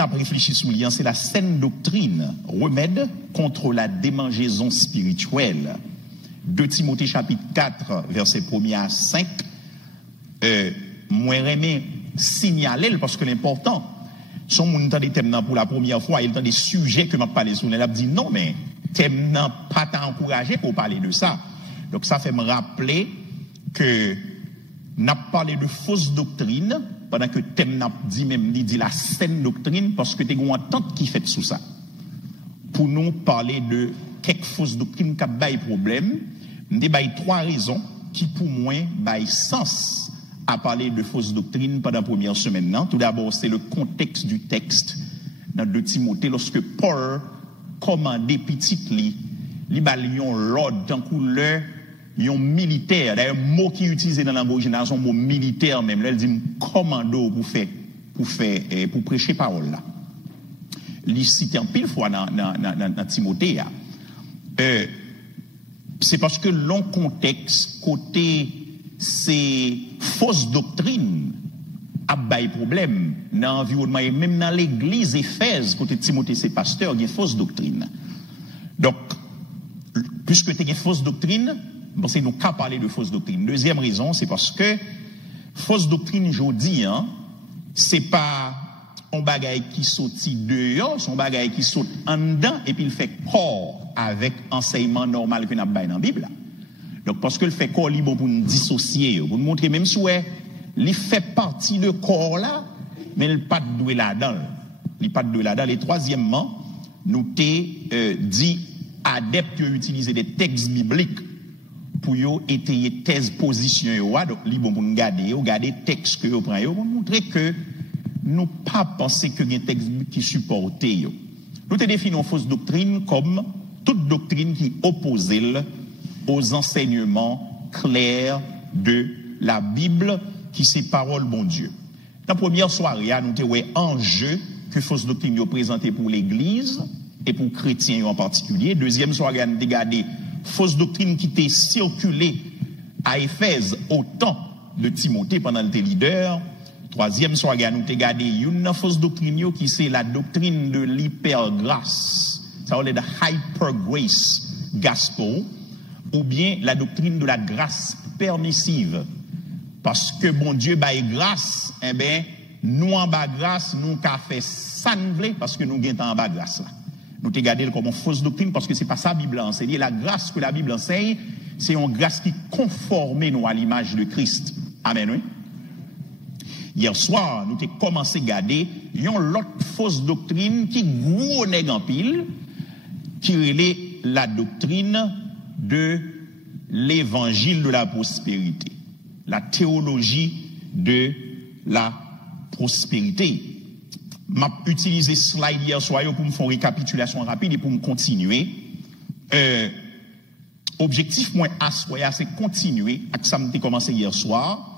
n'a réfléchi sous lien, c'est la saine doctrine, remède contre la démangeaison spirituelle. 2 Timothée chapitre 4, verset 1er à 5. Moi, j'aime signaler, parce que l'important, son moun entend des thèmes pour la première fois, il entend des sujets que m'a parlé sur elle a dit non, mais thème n'a pas t'encouragé pour parler de ça. Donc ça fait me rappeler que n'a parlé de fausse doctrine, pendant que thème n'a dit même dit la saine doctrine, parce que t'es une entente qui fait sous ça. Pour nous parler de quelques fausses doctrines qui bail problème, nous bail 3 raisons qui pour moi bail sens à parler de fausses doctrines pendant la première semaine. Non? Tout d'abord, c'est le contexte du texte dans 2 Timothée, lorsque Paul commandait petit li balion l'ordre tant que le yon militaire. D'ailleurs, mot qui est utilisé dans la langue originale, c'est un mot militaire même. Là, il dit commando pour prêcher parole là. Il cite en pile fois dans Timothée. C'est parce que long contexte, côté c'est fausse doctrine, a bail problème dans l'environnement et même dans l'église Éphèse, côté Timothée, c'est pasteur, il y a fausse doctrine. Donc, puisque tu as une fausse doctrine, bon, c'est nous qu'à parler de fausse doctrine. Deuxième raison, c'est parce que fausse doctrine, je dis, hein, c'est pas un bagage qui saute dehors, c'est un bagage qui saute en dedans et puis il fait corps avec enseignement normal que nous avons dans la Bible. Donc, parce que le fait corps libre pour nous dissocier, pour nous montrer même si il fait partie de corps là, mais il n'est pas doué là-dedans. Il n'est pas doué là-dedans. Et troisièmement, nous t'ai dit adeptes utiliser des textes bibliques pour étayer thèse position donc libre pour nous garder texte que vous prenez pour montrer que nous pas penser que des textes qui supportent nous te définissons fausse doctrine comme toute doctrine qui oppose aux enseignements clairs de la Bible qui c'est parole bon Dieu. Dans la première soirée nous te ouais enjeu que fausse doctrine yo présenté pour l'église et pour chrétiens en particulier. Deuxième soirée nous te regardé fausse doctrine qui était circulée à Éphèse au temps de Timothée pendant le leader. Troisième soirée, nous avons regardé une fausse doctrine qui c'est la doctrine de l'hypergrâce. Ça veut dire de hyper grace gospel, ou bien la doctrine de la grâce permissive. Parce que bon Dieu baille grâce, eh bien, nous en bas grâce, nous qu'a fait sangler parce que nous gagnons en bas grâce là. Nous avons regardé comme une fausse doctrine parce que c'est pas ça la Bible enseigne. La grâce que la Bible enseigne, c'est une grâce qui conforme nous à l'image de Christ. Amen, oui. Hier soir, nous avons commencé à regarder une autre fausse doctrine qui gros nèg en pile, qui est la doctrine de l'évangile de la prospérité, la théologie de la prospérité. M'a utilisé slide hier soir pour me faire une récapitulation rapide et pour me continuer. Objectif moins à soir, c'est continuer à ça m'a commencé hier soir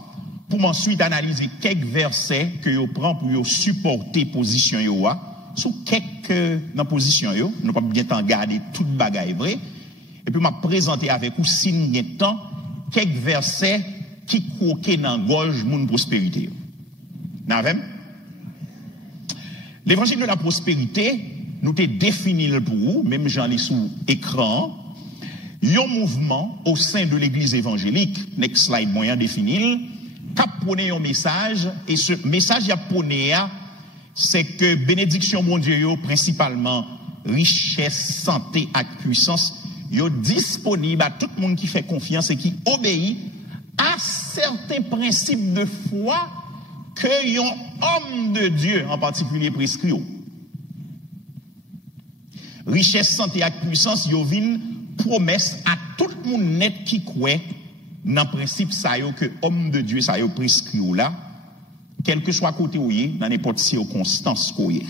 pour ensuite analyser quelques versets que yo prend pour yo supporter position yo sous quelques dans position yo, nous pas bien temps garder toute bagaille vrai et puis m'a présenter avec ou si nous temps quelques versets qui croquent dans gorge moun prospérité. N'avem? L'évangile de la prospérité, nous t'ai défini le pour vous, même j'en ai sous écran, un mouvement au sein de l'église évangélique, next slide moyen défini, qui prône un message, et ce message y a prôné, c'est que bénédiction mon Dieu, principalement richesse, santé et puissance, yo disponible à tout le monde qui fait confiance et qui obéit à certains principes de foi que un homme de Dieu en particulier prescrit. Richesse, santé et puissance, yo vin promesse à tout le monde net qui croit dans le principe ça yo que homme de Dieu ça yo prescrit là, quel que soit côté où y dans n'importe circonstance où y.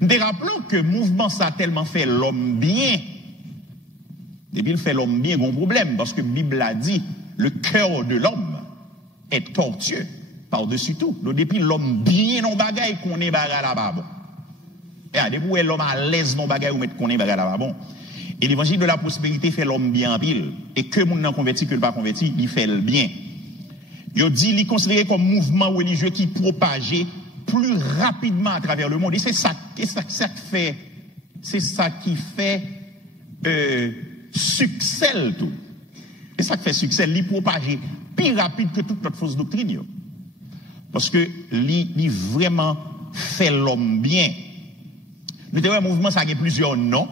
Nous rappelons que le mouvement ça a tellement fait l'homme bien. Depuis il fait l'homme bien, il y a un problème parce que la Bible a dit le cœur de l'homme est tortueux par-dessus tout. Donc, depuis l'homme bien non bagaille qu'on est bagarre là-bas bon. Et depuis l'homme à l'aise non bagaille ou mettre qu'on est bagarre là-bas bon. Et l'évangile de la prospérité fait l'homme bien en pile. Et que moun nan converti que le pas converti, il fait le bien. Il dit il est considéré comme mouvement religieux qui propage plus rapidement à travers le monde. Et c'est ça qui fait succès tout. Et ça qui fait succès, l'y propager plus rapide que toute notre fausse doctrine. Parce que l'y vraiment fait l'homme bien. Nous avons un mouvement, ça a plusieurs noms.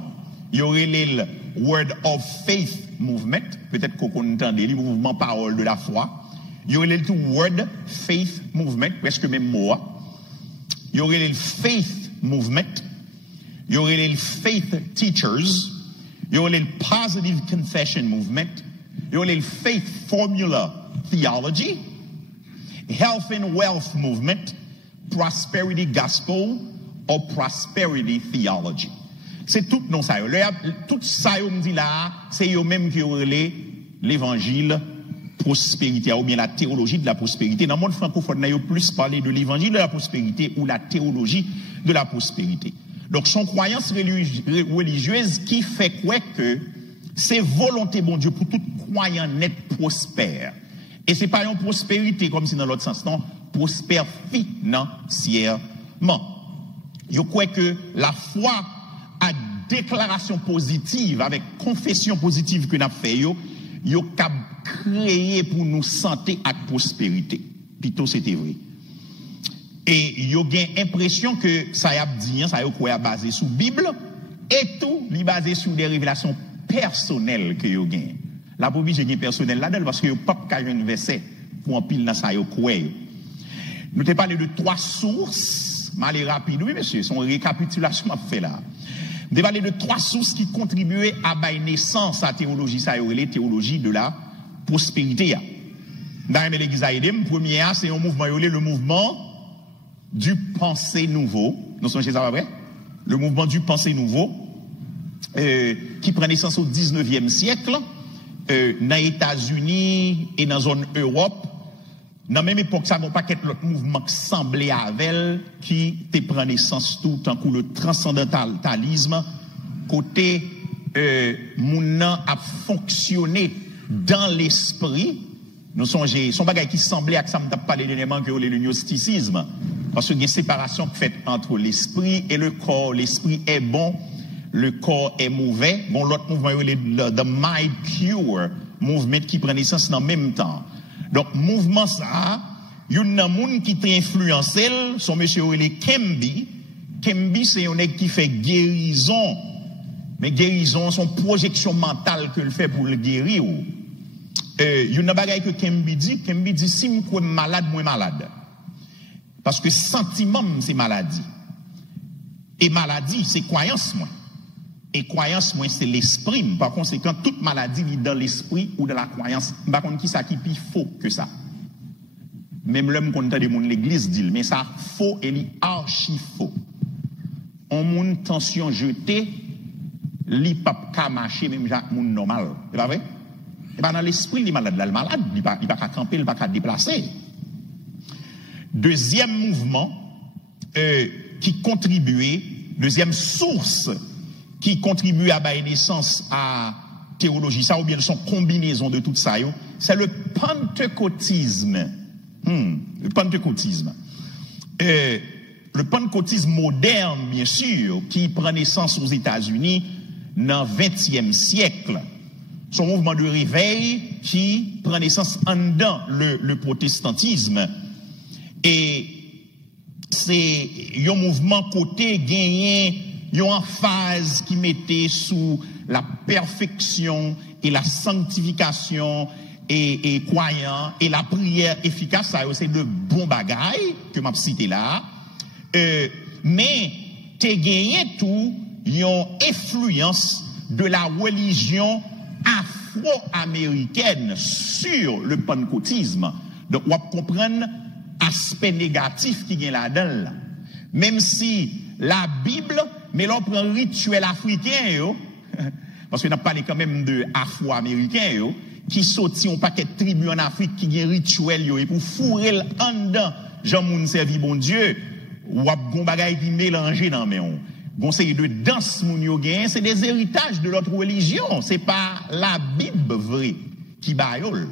Il y aurait le Word of Faith Movement, peut-être qu'on entend le mouvement parole de la foi. Il y aurait le Word Faith Movement, presque même mot. Il y aurait le Faith Movement. Il y aurait le Faith Teachers. Il y aurait le Positive Confession Movement. Il y aurait le Faith Formula Theology. Health and Wealth Movement. Prosperity Gospel or Prosperity Theology. C'est tout non ça. Tout ça, on me dit là, c'est eux même qui ont l'évangile prospérité, ou bien la théologie de la prospérité. Dans le monde francophone, on a plus parlé de l'évangile de la prospérité ou la théologie de la prospérité. Donc, son croyance religieuse qui fait quoi que c'est volonté, bon Dieu, pour tout croyant net prospère. Et c'est pas une prospérité comme si dans l'autre sens, non, prospère financièrement. Je crois que la foi à déclaration positive, avec confession positive que nous avons fait, yo créé pour nous santé et prospérité. Plutôt c'était vrai. Et yo gain impression que ça y a dit, ça y a basé sur Bible et tout, li basé sur des révélations personnelles que yo gain. La Bible j'ai gain personnel là-dedans parce que yo pas ka un verset pour en pile dans ça yo croit. Nous t'ai parlé de 3 sources, mal rapide oui monsieur, son récapitulation m'a fait là. Nous parler de 3 sources qui contribuaient à bailler naissance à la théologie, ça y est, théologie de la prospérité. Dans l'église Aïdem, premier, c'est un mouvement, le mouvement du pensée nouveau. Nous sommes chez ça, vrai? Le mouvement du pensée nouveau, qui prend naissance au 19e siècle, dans les États-Unis et dans la zone Europe. Dans la même époque, ça n'a pas qu'être l'autre mouvement qui semblait à elle, qui te prend naissance tout en coup le transcendantalisme, côté mounant a fonctionné dans l'esprit. Nous songez, son bagage qui semblait à que ça me tape pas les dernièrement que le gnosticisme. Parce qu'il y a une séparation faite entre l'esprit et le corps. L'esprit est bon, le corps est mauvais. Bon, l'autre mouvement, the Mind Cure, mouvement qui prend naissance dans le même temps. Donc, mouvement ça, il y a un monde qui t'a influencé, son monsieur Kemby. Kemby, c'est un mec qui fait guérison. Mais guérison, son projection mentale qu'il fait pour le guérir. Il y a une bagaille que Kemby dit, si je suis malade, moi malade. Parce que sentiment, c'est maladie. Et maladie, c'est croyance, moi. Et croyance, moi, c'est l'esprit. Par conséquent, toute maladie vit dans l'esprit ou dans la croyance. Par contre, qui ça qui plus faux que ça? Même l'homme qu'on entend de l'église dit, mais ça faux et li archi faux. On moun tension jetée, li pas ka marcher même Jacques moun normal. C'est pas vrai? Et ben dans l'esprit, li malade, le malade, il pas ka camper, il pas ka déplacer. Deuxième mouvement qui contribuait, deuxième source qui contribue à bailler naissance à théologie, ça ou bien son combinaison de tout ça, c'est le pentecôtisme. Le pentecôtisme. Le pentecôtisme moderne, bien sûr, qui prend naissance aux États-Unis dans le XXe siècle. Son mouvement de réveil qui prend naissance en dedans le protestantisme. Et c'est un mouvement côté gagné, une phase qui mettait sous la perfection et la sanctification et croyant et la prière efficace, ça c'est de bons bagailles que m'a cité là. Mais t'es gagné tout une influence de la religion afro-américaine sur le pentecôtisme. Donc on va comprendre aspect négatif qui est là-dedans. Même si la Bible, mais l'on prend un rituel africain, parce qu'on a parlé quand même de afro-américains, qui sortit un paquet de tribus en Afrique qui ont un rituel, et pour fourrer en dedans, Jean Moun servi bon Dieu, ou a gon bagay qui mélangé dans mes bon c'est de danse moun yo gen, c'est des héritages de notre religion, c'est pas la Bible vraie qui bayol.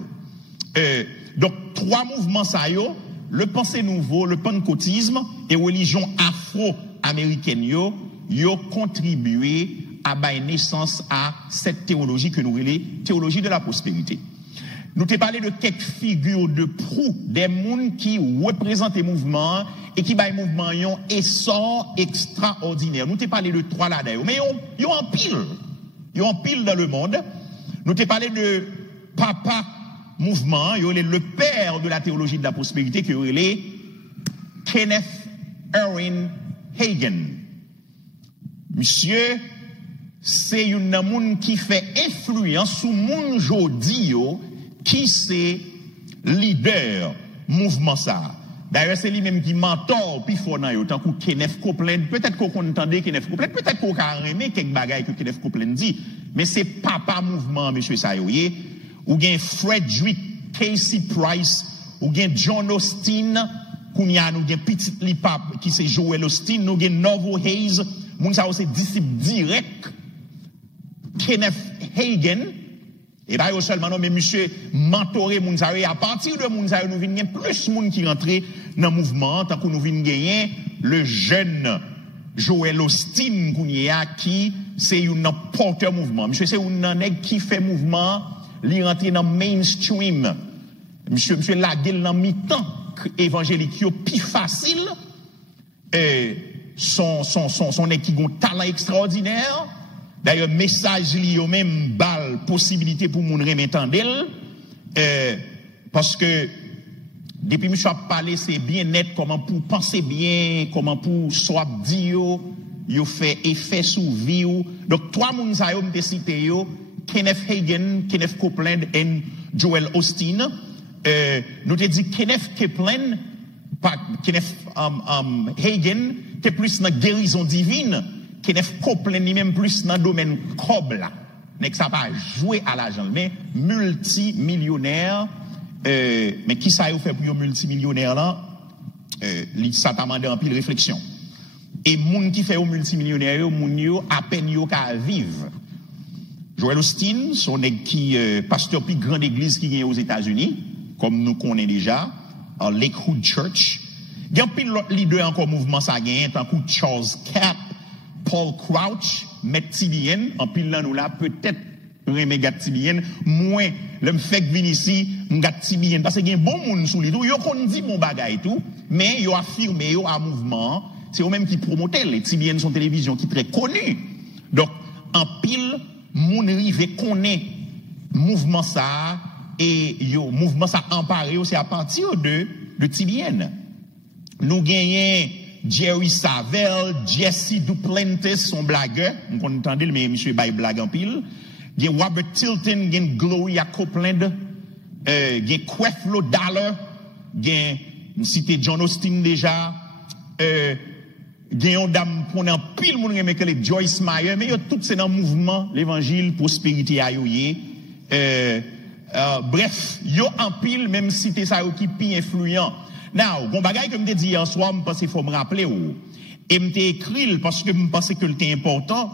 Donc 3 mouvements ça yo le pensée nouveau, le pentecôtisme et religion afro-américaine yo contribué à donner naissance à cette théologie que nous appelons théologie de la prospérité. Nous t'ai parlé de quelques figures de proue, des mondes qui représentent les mouvements et qui baillent mouvement yon essor extraordinaire. Nous t'ai parlé de 3 là d'ailleurs, mais yon en pile dans le monde. Nous t'ai parlé de papa mouvement, yon est le père de la théologie de la prospérité qui est Kenneth Erwin Hagin. Monsieur, c'est un monde qui fait influence sur monde jodi yo qui c'est leader mouvement ça. D'ailleurs, c'est lui-même qui mentor puis fort dans yo tant que Kenneth Copeland, peut-être qu'on entendait Kenneth Copeland, peut-être qu'on a aimé quelques bagages que Kenneth Copeland dit, mais c'est papa mouvement monsieur ça yo, ou bien Frederick Casey Price, ou bien John Austin, qu'on y a nous gen petit lipap qui c'est Joel Austin, nous gen Novo Hayes, moun ça c'est disciple direct Kenneth Hagin. Et pas seulement non mais monsieur mentoré moun ça à partir de moun ça nous vinn plus moun qui rentré dans mouvement tant que nous vinn gagner le jeune Joel Austin qui c'est un porteur mouvement. Monsieur c'est un nèg qui fait mouvement, li rentré dans mainstream. Monsieur la gueule dans mi-temps évangélique yo plus facile son nèg qui gon talent extraordinaire. D'ailleurs, message li yo même bal possibilité pour moun remetandel parce que depuis monsieur a parlé c'est bien net comment pour penser bien, comment pour soit dire yo fait effet sur vie ou. Donc 3 moun sa yo m'te cité yo Kenneth Hagin, Kenneth Copeland et Joel Austin. Nous te dit Kenneth Copeland Kenneth Hagin qui est plus dans guérison divine. Kenneth Copeland lui-même plus dans le domaine cob là. N'est-ce pas jouer à l'argent, mais multimillionnaire. Mais qui ça a fait pour multimillionnaire là? Ça t'a demandé un pile réflexion. Et moun qui fait au multimillionnaire, moun yo à peine yo qu'à vivre. Joel Austin, son qui pasteur plus grande église qui est aux États-Unis, comme nous connaissons déjà, à Lakewood Church. Il y a un pile l'autre leader encore mouvement ça gagne, tant que Charles Capp, Paul Crouch, Matt Tibien, en pile là nous là peut-être remet Gat Tibien, moins le fait que vini ici, Gat Tibien parce que il y a bon monde sous les tout, yo kon dit bon bagay tout, mais yo affirmé yo à mouvement, c'est eux même qui promotent les Tibien son télévision qui très connu. Donc en pile moun rive connaît mouvement ça et yo mouvement ça emparé c'est à partir de Tibien. Nous gagnons Jerry Savelle, Jesse Duplantis, son blagueur. On entendait mais monsieur Bay blague en pile. Il y a Robert Tilton, il y a Gloria Copeland, il y a Creflo Dollar, il y a, cité John Austin déjà, il y a une dame pour un pile moun mais que les Joyce Meyer, mais il y a tout c'est dans le mouvement, l'évangile, prospérité à yoye. Bref, il y a un pile, même cité ça qui pi influent. Now, bon bagay que me dit hier soir, me pense qu'il faut me rappeler ou. Et me écrit parce que me pense que c'est important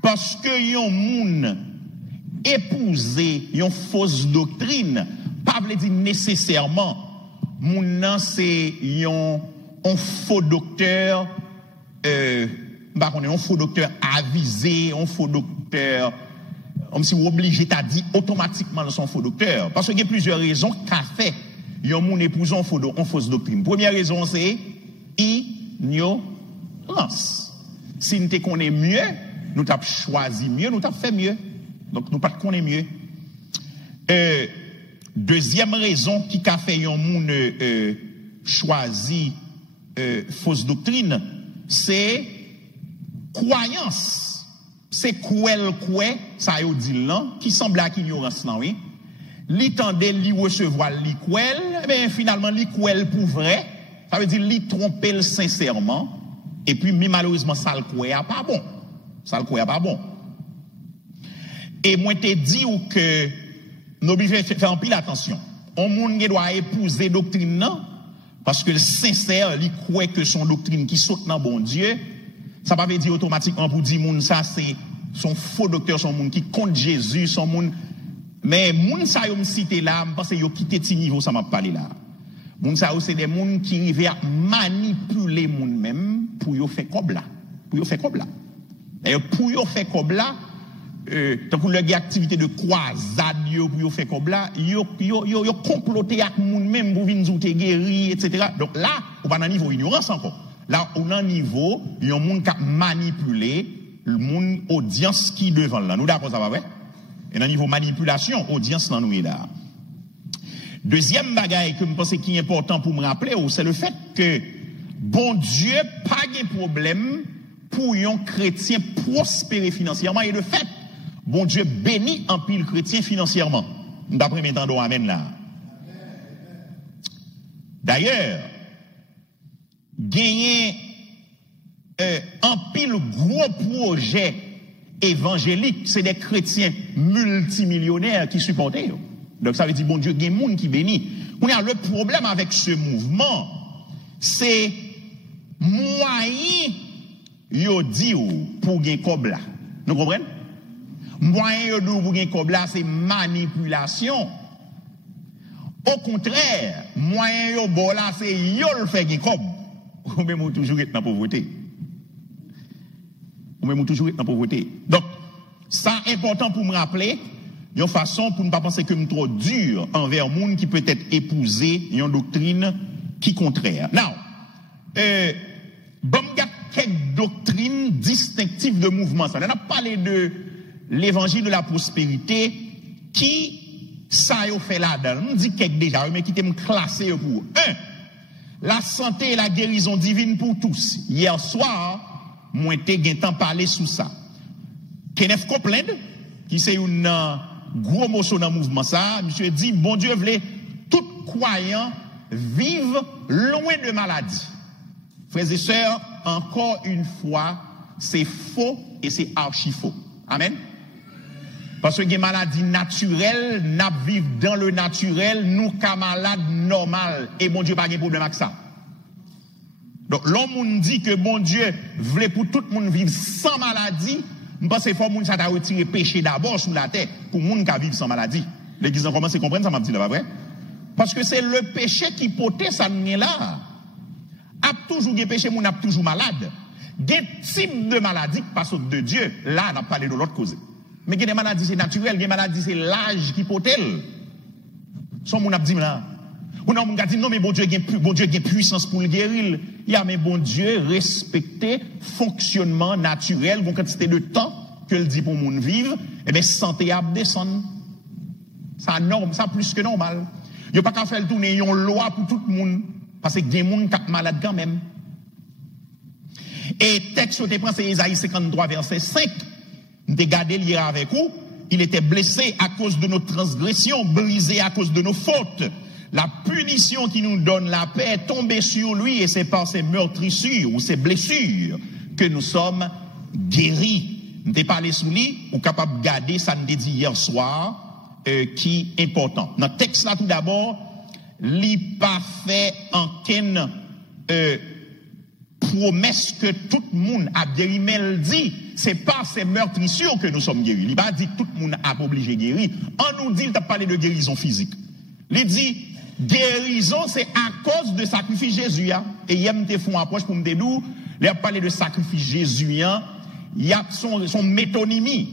parce que yon moun épouser yon fausse doctrine, pas veut dire nécessairement moun nan c'est yon un faux docteur bah on est un faux docteur avisé, un faux docteur comme si vous obligé t'a dit automatiquement son faux docteur parce qu'il y a plusieurs raisons qu'a fait yon moun épousant en fausse doctrine. Première raison c'est ignorance. Si nous te connaît mieux, nous t'avons choisi mieux, nous t'avons fait mieux. Donc nous pas connaît mieux. Deuxième raison qui a fait yon moun choisi fausse doctrine, c'est croyance. C'est quoi ça y dit là qui semble à ignorance là oui. Li tende li recevoir li kwel, mais finalement li kwel pour vrai, ça veut dire li tromper sincèrement, et puis malheureusement ça le croit pas bon. Ça le croit pas bon. Et moi te dit ou que nous devons faire en pile attention. On moun doit épouser doctrine non, parce que le sincère li croit que son doctrine qui saute dans bon Dieu, ça pas veut dire automatiquement pour dire moun ça c'est son faux docteur, son moun qui compte Jésus, son moun. Mais moun sa yo me cité là, parce que yo quitté ti niveau ça m'a parlé là. Moun sa c'est des moun qui arrivent à manipuler moun même pour yo faire comme là. Pour yo faire comme là. D'ailleurs, pour yo faire comme là, tant que leur activité de croisade pour yo faire comme là, yo comploter avec moun même pour venir zouter guéri, etc. Donc là, on va dans niveau ignorance encore. Là, on a un niveau, yon moun qui manipuler le moun audience qui devant là. Nous d'accord ça va vrai? Et dans niveau manipulation, audience là nous est là. Deuxième bagaille que je pense qui est important pour me rappeler, c'est le fait que bon Dieu pas de problème pour un chrétien prospérer financièrement et le fait bon Dieu bénit un pile chrétien financièrement. D'après mes temps amen là. D'ailleurs, gagner un pile gros projet évangélique, c'est des chrétiens multimillionnaires qui supportent. Donc ça veut dire bon Dieu, il y a des gens qui bénit. On a le problème avec ce mouvement, c'est moyen yo dit pour gagner comme là. Nous comprenez? Moyen yo dit pour gagner comme là, c'est manipulation. Au contraire, moyen yo bon là, c'est yo le fait gagner comme. Ou même toujours être dans la pauvreté. Ou même toujours être dans la pauvreté. Donc, ça important pour me rappeler. Une façon pour ne pas penser que je suis trop dur envers monde qui peut être épousé une doctrine qui contraire. Now, bon, il y a quelques doctrines distinctives de mouvement. Ça, on a parlé de l'évangile de la prospérité qui ça y fait là-dedans. On dit quelques déjà, mais qui t'aime classer pour. 1. La santé et la guérison divine pour tous. Hier soir, moi t'ai temps parler sous ça. Kenneth Copeland, qui c'est une gros morceau dans le mouvement ça, monsieur dit, bon Dieu voulait tout croyant vivre loin de maladie. Frères et sœurs, encore une fois, c'est faux et c'est archi faux. Amen. Parce que les maladies naturelles, nous vivons dans le naturel, nous sommes malades normal. Et bon Dieu pas de problème avec ça. Donc, l'homme dit que bon Dieu voulait pour tout le monde vivre sans maladie. Je pense qu'il faut que ça t'a retiré péché d'abord sur la terre pour le monde qui vivre sans maladie. L'Église a commencé à comprendre ça, m'a dit là, pas vrai? Parce que c'est le péché qui portait ça là. A toujours des péchés, on a toujours malade. Des types de maladies qui passent de Dieu. Là, on a parlé de l'autre cause. Mais il y a des maladies, c'est naturel. Il y a des maladies, c'est l'âge qui porte elle. Son moun a dit là. On a dit non, mais bon Dieu a puissance pour le guérir. Il y a, mais bon Dieu, respecter fonctionnement naturel, une quantité de temps que le dit pour moun vivre, et bien, santé a descendre. Ça norme, ça plus que normal. Il n'y a pas qu'à faire tourner une loi pour tout le monde. Parce que il y a des gens qui sont malades quand même. Et texte que je prends, c'est Isaïe 53, verset 5. Nous avons gardé hier avec vous. Il était blessé à cause de nos transgressions, brisé à cause de nos fautes. La punition qui nous donne la paix est tombée sur lui et c'est par ses meurtrissures ou ses blessures que nous sommes guéris. Nous avons parlé sous lui, ou capable de garder, ça nous dit hier soir, qui est important. Dans le texte là tout d'abord, il pas fait aucune promesse que tout le monde a guéri, mais il dit, c'est par ces meurtrissures que nous sommes guéris. Il n'a pas dit tout le monde a obligé de guérir. On nous dit, il a parlé de guérison physique. Il dit, guérison, c'est à cause de sacrifice Jésus. Et il y a une approche pour me dire, il a parlé de sacrifice Jésus. Il y a son métonymie.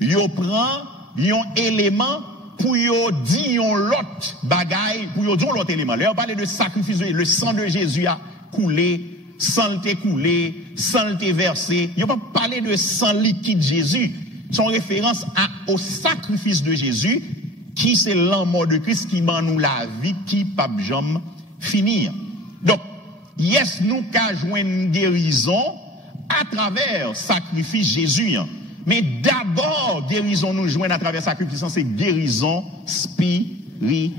Il prend un élément pour dire l'autre bagaille, pour dire l'autre élément. Il a parlé de sacrifice, le sang de Jésus a coulé, sang le coulé, sang le versé. Il n'a pas parlé de sang liquide Jésus. Son référence au sacrifice de Jésus, qui c'est l'amour de Christ qui m'a nous la vie, qui pas jamais finir. Donc, yes, nous qu'à joindre une guérison à travers sacrifice Jésus. Mais d'abord, guérison nous joindre à travers sacrifice, c'est guérison spirituelle.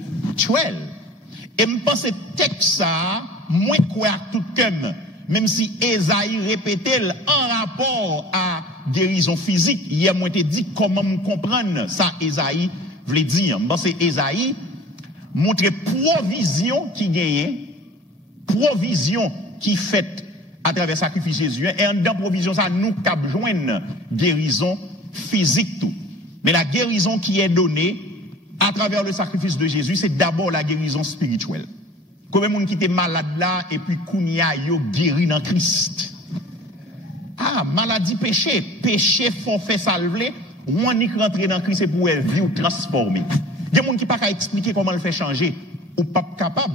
Et je pense que ce texte ça, moins quoi tout comme, même si Esaïe répétait en rapport à guérison physique, hier moi t'ai dit comment me comprendre ça Esaïe voulait dire. Je pense que Esaïe montre provision qui gagne, provision qui fait à travers sacrifice Jésus, et en dans provision ça nous cap joindre guérison physique tout. Mais la guérison qui est donnée à travers le sacrifice de Jésus, c'est d'abord la guérison spirituelle. Combien de monde qui était malade là, et puis Kounia yo guéri dans Christ. Ah, maladie péché. Péché faut faire salver. On y rentrer dans Christ pour vivre transformer. Il y a des gens qui ne peuvent pas expliquer comment le fait changer. Ou pas capable.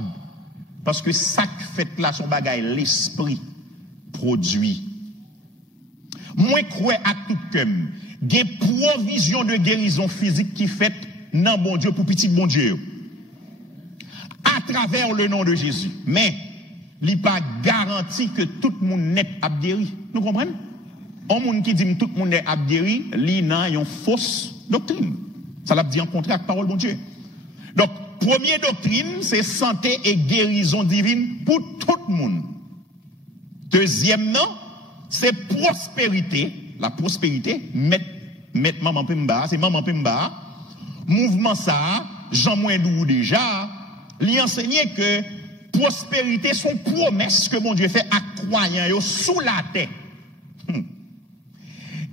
Parce que ça qui fait là son bagage, l'esprit produit. Moi, crois à tout comme. Il y a des provisions de guérison physique qui fait dans bon Dieu pour petit bon Dieu. À travers le nom de Jésus. Mais, il n'est pas garanti que tout le monde n'est pas guéri. Nous comprenons? Un monde qui dit que tout le monde est guéri, il a une fausse doctrine. Ça l'a dit en contraire avec la parole de Dieu. Donc, première doctrine, c'est santé et guérison divine pour tout le monde. Deuxièmement, c'est prospérité. La prospérité, mettre maman Pimba, c'est maman Pimba. Mouvement ça, Jean Moindou déjà, lui enseigner que prospérité sont promesses que mon Dieu fait à croyants sous la terre.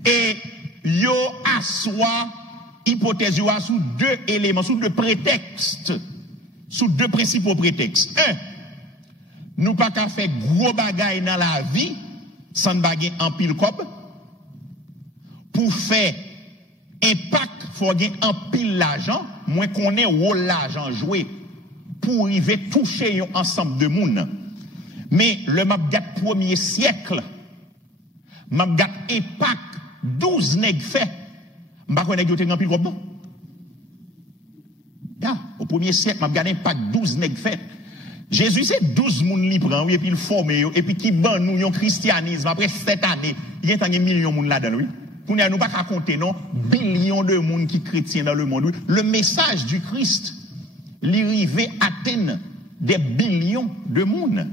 Et yo assoit hypothèse yo sous deux éléments, sous deux prétextes, sous deux principaux prétextes. Un, nous pas qu'à faire gros bagaille dans la vie sans bagay en pile cob. Pour faire impact, faut gagner en pile l'argent, moins qu'on ait rôle l'argent joué pour arriver toucher un ensemble de monde. Mais le mabgat premier siècle, mabgat impact 12 nèg fait. M'pa connait yo te rempli comme non. Ya, au premier siècle, m'a gardé pas 12 nèg fait. Jésus c'est 12 moun li prend oui et puis il forme yo et puis qui ban nous yon christianisme après 7 années, il y a tant de millions moun là-dedans oui. Nous nous pas compter non, billions de monde qui chrétiens dans le monde. Oui. Le message du Christ l'arrivée atteint des billions de monde.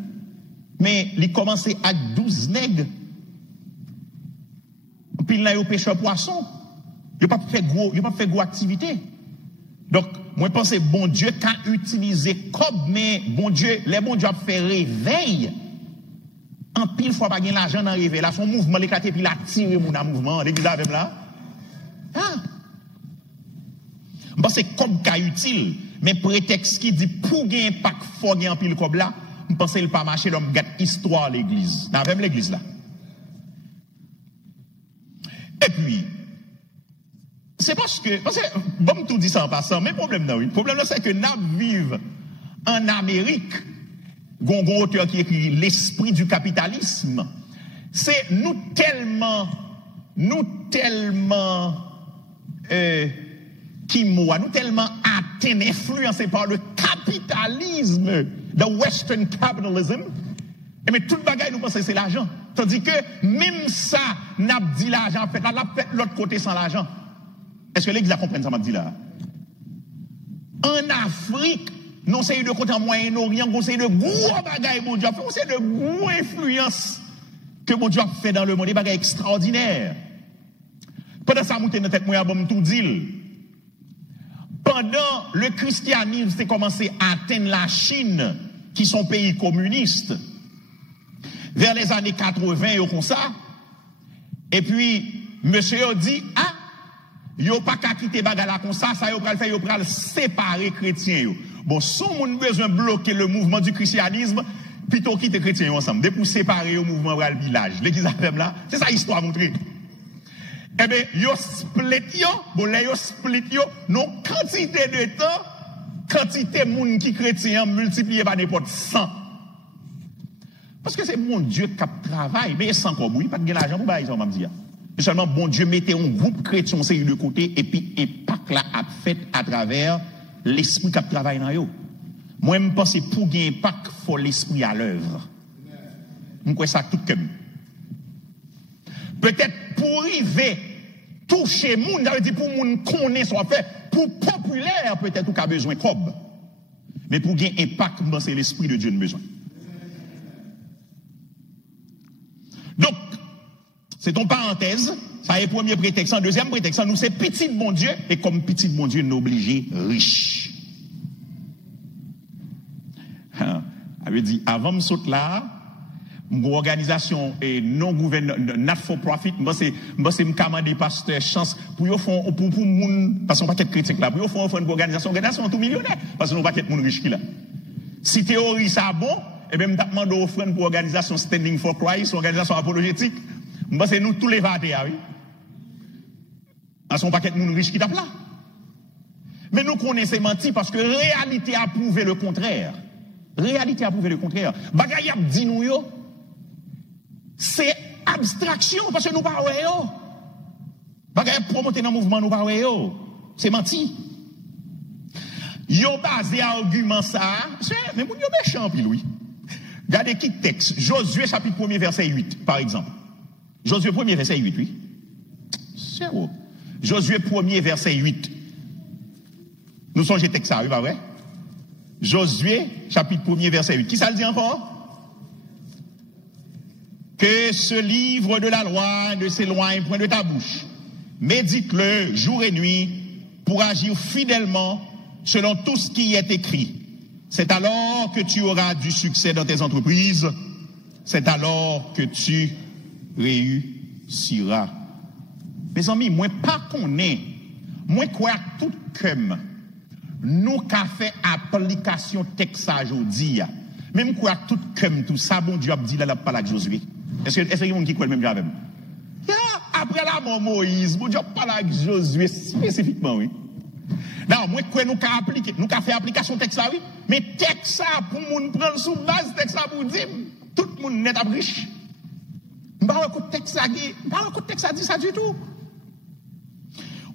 Mais il commençait à 12 nègres. Puis là, il pêcheur poisson. Il n'a pas fait gros activité. Donc, moi, je pense que bon Dieu qu'a utilisé comme, mais bon Dieu, les bon Dieu a fait réveil. En pile fois, pas gagner l'argent dans réveil. Là, son mouvement, l'éclaté, puis il a tiré mon mouvement. L'église avec là. Ah. Je pense que c'est comme cas utile. Mais prétexte qui dit pour gagner pas fort gagner en pile comme là, je pense qu'il pas marcher dans l'histoire de l'église. Dans même l'église là. Et puis, c'est parce que bon, tout dit ça en passant, mais le problème là, oui. Le problème là, c'est que nous vivons en Amérique, Gongon auteur qui écrit l'esprit du capitalisme. C'est nous tellement, nous tellement atteints, influencés par le capitalisme, the Western capitalism, et mais tout le bagage nous pensons c'est l'argent. Tandis que même ça, n'a dit l'argent, fait, là, fait l'autre côté sans l'argent. Est-ce que l'église comprend ça, m'a dit là? En Afrique, non, c'est de côté en Moyen-Orient, c'est de gros bagages, mon Dieu, c'est de gros influences que mon Dieu a fait dans le monde, des bagages extraordinaires. Pendant ça, monter dans tête, moi, bon, tout dit. Pendant le christianisme s'est commencé à atteindre la Chine, qui sont pays communistes, vers les années 80, comme ça, et puis, monsieur a dit, ah, yo pas qu'à quitter bagala comme ça yo pral faire, yo pral séparer chrétiens yo. Bon, si on a besoin de bloquer le mouvement du christianisme, plutôt quitter les chrétiens ensemble, de pour séparer le mouvement vers le village. L'église FM là, c'est ça l'histoire montrée. Eh bien, yo split yo, bon là yo split yo, non quantité de temps, quantité de monde qui chrétien multiplié par n'importe 100. Parce que c'est mon Dieu qui travaille, mais sans comme oui, pas de l'argent pour bailler ça m'a dit. Seulement bon Dieu mettait un groupe chrétien de côté et puis impact là a fait à travers l'esprit qui travaille dans yo. Moi je pense que pour gagner impact faut l'esprit à l'œuvre. Je crois ça tout comme. Peut-être pour arriver toucher monde, ça veut dire pour monde connaître soit fait, pour populaire peut-être ou qu'a besoin cob. Mais pour gagner impact, c'est l'esprit de Dieu qui a besoin. Donc c'est ton parenthèse, ça est premier prétexte. Deuxième prétexte, nous c'est petit bon Dieu, et comme petit bon Dieu, nous obligé riche. Ça veut dire, avant de sauter là, mon organisation et non gouvernemental, not for profit, moi c'est me commander pasteur chance pour moun, parce qu'on pas qu'être critique là, pour une organisation tout millionnaire, parce qu'on pas qu'être moun riche qui là. Si théorie ça bon, et bien, je demande aux offrandes pour l'organisation Standing for Christ, organisation apologétique. C'est nous tous les vatés, oui. En son paquet de monde riche qui tape là. Mais nous connaissons menti parce que réalité a prouvé le contraire. Réalité a prouvé le contraire. Bagay a dit nous yo, c'est abstraction parce que nous parlons yo. Bagay promoté dans le mouvement nous parlons yo. C'est menti. Yo basé argument ça, mais moun yo méchant puis lui. Regardez qui texte. Josué chapitre 1er verset 8 par exemple. Josué 1er verset 8 oui. C'est où? Josué 1er verset 8. Nous sommes texte ça, oui pas vrai? Josué chapitre 1er verset 8. Qui ça le dit encore? Que ce livre de la loi ne s'éloigne point de ta bouche. Médite-le jour et nuit pour agir fidèlement selon tout ce qui est écrit. C'est alors que tu auras du succès dans tes entreprises. C'est alors que tu réussiras. Mes amis, moi pas qu'on est, moi quoi tout comme nous qu'a fait application texte aujourd'hui. Même quoi tout comme tout ça bon Dieu a dit là la parole avec Josué. Est-ce que y a quelqu'un qui croit même j'avais? Après la mort Moïse, bon Dieu parle avec Josué spécifiquement oui. Non, moi, quoi, nous avons appliqué, nous avons fait application texte ça, oui. Mais texte ça, pour nous prendre sous base, texte ça pour dire, tout le monde n'est pas riche. Je ne sais pas texte ça dit ça du tout.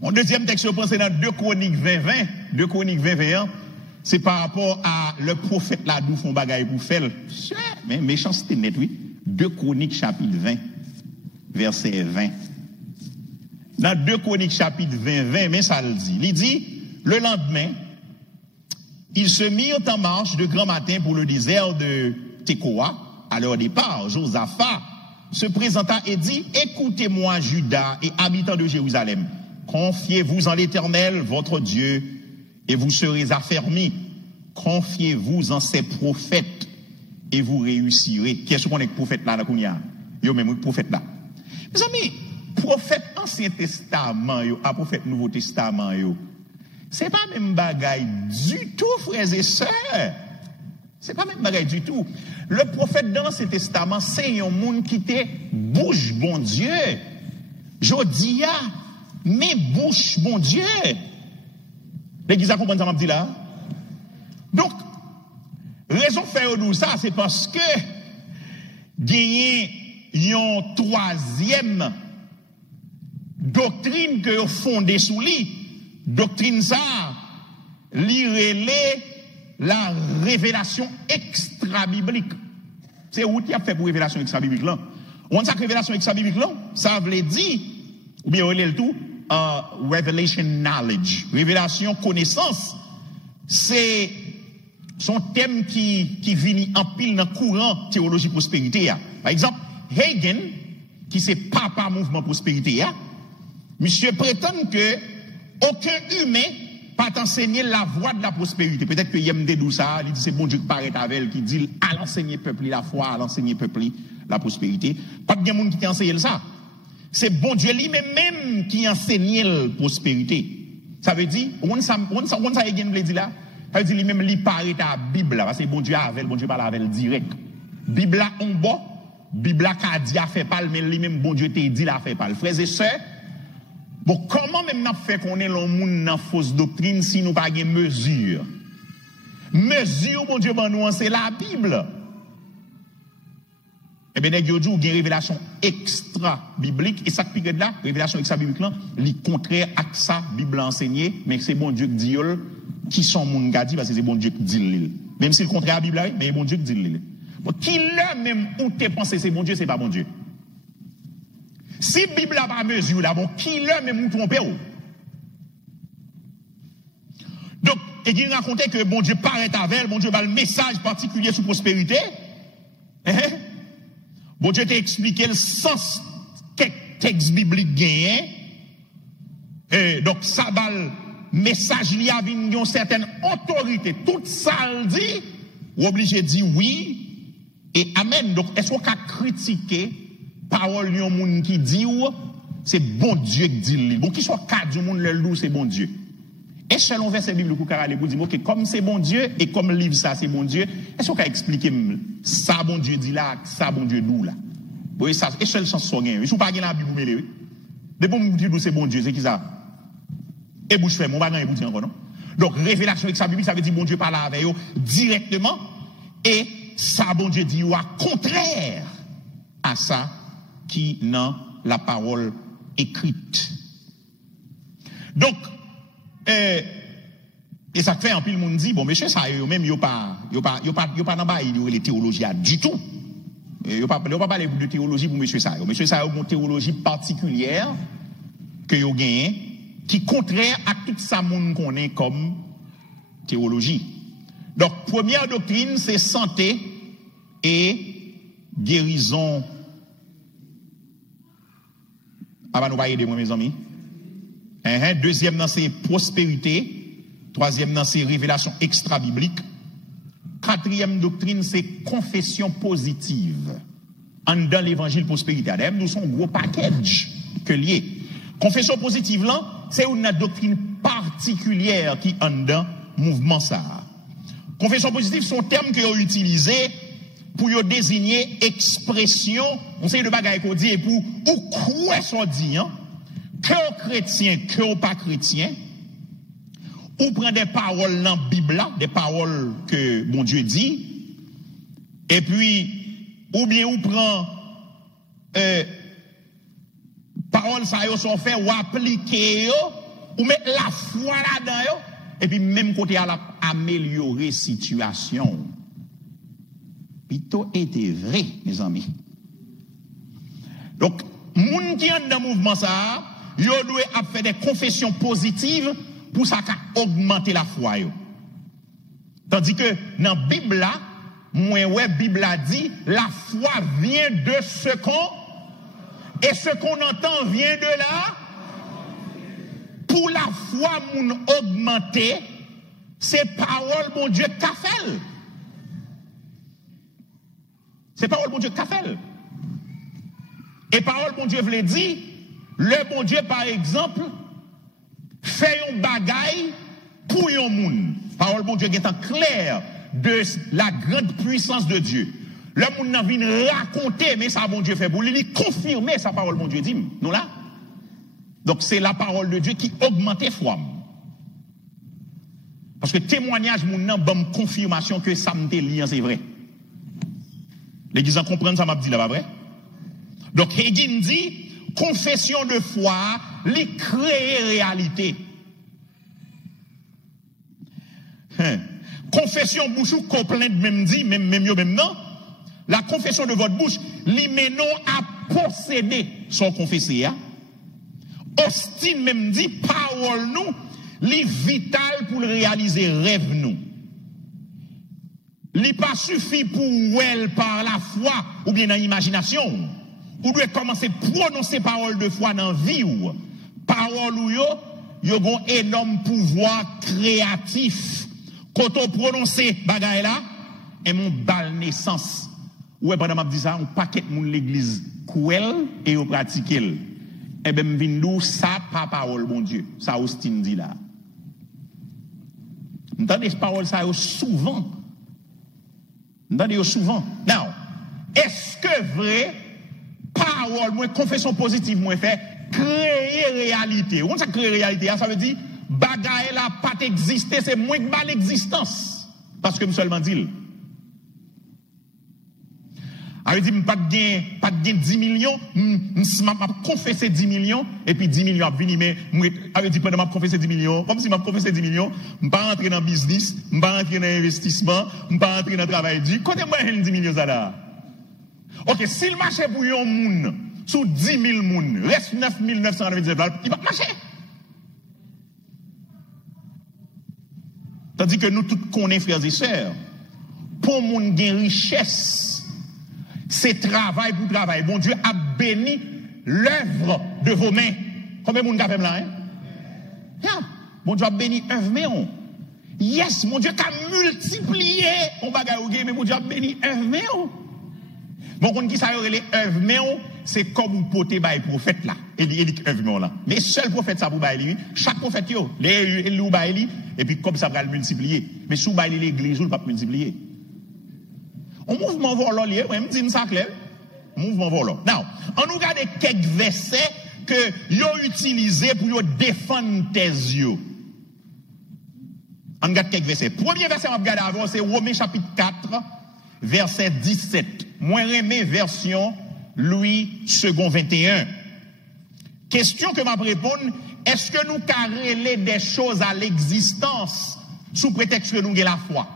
Mon deuxième texte, je pense, c'est dans 2 Chroniques 20-20. 2 Chroniques 20-21. C'est par rapport à le prophète là d'où font bagaille pour faire. Mais méchanceté net, oui. 2 Chroniques chapitre 20, verset 20. Dans 2 Chroniques chapitre 20, mais ça le dit. Il dit, le lendemain, ils se mirent en marche de grand matin pour le désert de Tekoa. À leur départ, Josaphat se présenta et dit, écoutez-moi Juda et habitants de Jérusalem, confiez-vous en l'Éternel, votre Dieu, et vous serez affermis. Confiez-vous en ses prophètes et vous réussirez. Qu'est-ce qu'on est prophète là, yo même prophète là. Mes amis, prophète Ancien Testament, yo, à prophète Nouveau Testament, yo. C'est pas même bagaille du tout, frères et sœurs. C'est pas même bagaille du tout. Le prophète dans l'Ancien Testament, c'est un monde qui te bouche bon Dieu. Jodia, mais bouche bon Dieu. L'église a compris ça m'a dit là. Donc, raison faire nous ça, c'est parce que gagner une troisième doctrine que fondée sous lui. Doctrine ça, lire la révélation extra-biblique. C'est où tu as fait pour révélation extra-biblique là? On a révélation extra-biblique là, ça veut dire, ou bien on le tout, revelation knowledge, révélation connaissance. C'est son thème qui vient en pile dans le courant théologie prospérité. Par exemple, Hagen, qui c'est papa mouvement prospérité, monsieur prétend que aucun humain pas t'enseigner la voie de la prospérité. Peut-être que Yem Dedou ça, il dit c'est bon Dieu qui paraît avec elle, qui dit à l'enseigner peuple la foi, à l'enseigner peuple la prospérité. Pas de monde qui t'enseigne ça. C'est bon Dieu lui-même qui enseigne la prospérité. Ça veut dire, on ça Hagen veut dire là, ça veut dire lui-même lui paraît à la Bible, parce que bon Dieu avec, bon Dieu parle avec elle direct. Bible là on bon, Bible là qu'a dit a fait parle, mais lui-même bon Dieu t'a dit la fait parle. Frères et sœurs, bon, comment même n'a fait qu'on est le monde dans fausse doctrine si nous pas de mesure? Mesure, bon Dieu, ben nous, c'est la Bible. Eh bien, il y a une révélation extra-biblique, et ça qui est là, révélation extra-biblique là, le contraire à ça, Bible enseignée, mais c'est bon Dieu qui dit, qui sont mon gars dit, parce que c'est bon Dieu qui dit. Même si le contraire à la Bible, mais c'est bon Dieu qui dit. Bon, qui là même où tu penses c'est bon Dieu, c'est pas bon Dieu. Si la Bible n'a pas mesure là, bon, qui l'a même nous tromper ou? Donc, et il racontait que bon Dieu paraît avec elle, bon Dieu a le message particulier sur prospérité. Bon Dieu t'a expliqué le sens que texte biblique gagne. Donc, ça va le message il y a une certaine autorité. Tout ça le dit, ou obligé de dire oui et amen. Donc, est-ce qu'on a critiqué parole yon moun qui dit ou c'est bon Dieu qui dit. Bon qui soit cas du monde le loup c'est bon Dieu. Et selon verset biblique, vous dites, ok, comme c'est bon Dieu, et comme livre ça, c'est bon Dieu, est-ce qu'on peut expliquer ça, bon Dieu dit là, ça, bon Dieu nous là? Vous voyez ça, et seul sens soit gain. Si vous pas la Bible, vous mêlez. Dès que vous dites, c'est bon Dieu, c'est qui ça? Et bouche ferme, on va gagner bouche encore, non? Donc, révélation avec sa Bible, ça veut dire, bon Dieu parle avec eux directement, et ça, bon Dieu dit, à contraire à ça qui n'a la parole écrite. Donc, et ça fait un peu le monde dit, bon, monsieur, ça, même, il n'y a pas dans bas, il y a les théologiens du tout. Il n'y a pas parlé de théologie pour monsieur ça. Monsieur ça a une théologie particulière que vous gagnez, qui est contraire à tout ça monde qu'on est comme théologie. Donc, première doctrine, c'est santé et guérison. Avant nous va aider moi, mes amis. Deuxième, c'est prospérité. Troisième, c'est révélation extra-biblique. Quatrième doctrine, c'est confession positive. Dans l'évangile prospérité, nous sommes un gros package que lié. Confession positive, là, c'est une doctrine particulière qui est dans le mouvement ça. Confession positive, sont termes que vous utilisés pour désigner expression, on sait de bagaille qu'on dit, et pour ou quoi soit dit, hein, que chrétien, que pas chrétien, ou prend des paroles dans la Bible, des paroles que bon Dieu dit, et puis, ou bien ou prend paroles ça sont fait ou appliquer, ou mettre la foi là-dedans, et puis même côté à améliorer situation. Plutôt était vrai, mes amis. Donc, moun qui est dans le mouvement ça, yo doit faire des confessions positives pour ça augmenter la foi. Tandis que dans la Bible là, la Bible a dit, la foi vient de ce qu'on, et ce qu'on entend vient de là. Pour la foi moun augmenter, c'est parole mon Dieu qu'a fait. C'est parole bon Dieu qu'a fait. Et parole bon Dieu voulait dire, le bon Dieu par exemple, fait un bagaille pour un monde. Parole bon Dieu est en clair de la grande puissance de Dieu. Le monde n'a vient raconter, mais ça bon Dieu fait pour lui, confirmer sa parole bon Dieu dit. Nous là. Donc c'est la parole de Dieu qui augmente la foi. Parce que témoignage mon nan bonne confirmation que ça me lié c'est vrai. L'église en comprend ça m'a dit là, pas vrai? Donc, Hegin dit, confession de foi, les créer réalité. Confession bouche ou complainte même dit, même non. La confession de votre bouche, li menon à posséder son confessé. Austin même dit, parole nous, li vital pour réaliser rêve nous. Il n'est pas suffit pour elle par la foi ou bien dans l'imagination. Ou doit commencer à prononcer parole de foi dans la vie. Parole ou yo a un énorme pouvoir créatif. Quand on prononce bagaille là, et mon bal naissance. Ou pendant m'a dit ça, on paquet moun l'église kouel et on pratique. Et ben m'vindou ça pas parole bon Dieu. Ça Austin dit là. M'entendez parole ça souvent. Entendez souvent. Now, est-ce que vrai, parole, moi, confession positive, moi, fait, créer réalité. On ça créer réalité, ça veut dire, bagaille la pas exister, c'est moins que l'existence. Parce que je seulement dit. Elle dit, pas de 10 millions, m'a confessé 10 millions, et puis 10 millions a venu, mais, elle dit, pendant m'a confessé 10 millions, comme si m'a confessé 10 millions, pas rentrer dans le business, pas rentrer dans l'investissement, pas rentrer dans le travail. Côté moi, 10 millions, ça là. Ok, s'il marchait pour un moun, sous 10 000 moun, reste 9 999 $, il va marcher. Tandis que nous tous connaissons, frères et sœurs, pour moun gain richesse, c'est travail pour travail. Bon Dieu a béni l'œuvre de vos mains. Combien de monde a fait là? Yeah. Bon Dieu a béni l'œuvre de mains. Yes, mon Dieu a multiplié. On va gagner, mais mon Dieu a béni l'œuvre de mains. Bon, on dit ça, les œuvres de mains, c'est comme un poté bail prophète là. Et dit là. Mais seul prophète ça pour bail lui. Chaque prophète yo, les ou bail lui et puis comme ça va le multiplier. Mais sous bail l'église ou pas multiplier. Un mouvement volant lié, moi me dit ça clair. Mouvement volant. Now, on nous regarde quelques versets que yo utilisé pour yo défendre thèse yo. On regarde quelques versets. Premier verset on va regarder avant c'est Romains chapitre 4 verset 17. Moi remets version Louis II 21. Question que m'a répondre, est-ce que nous carrelons des choses à l'existence sous prétexte que nous avons la foi?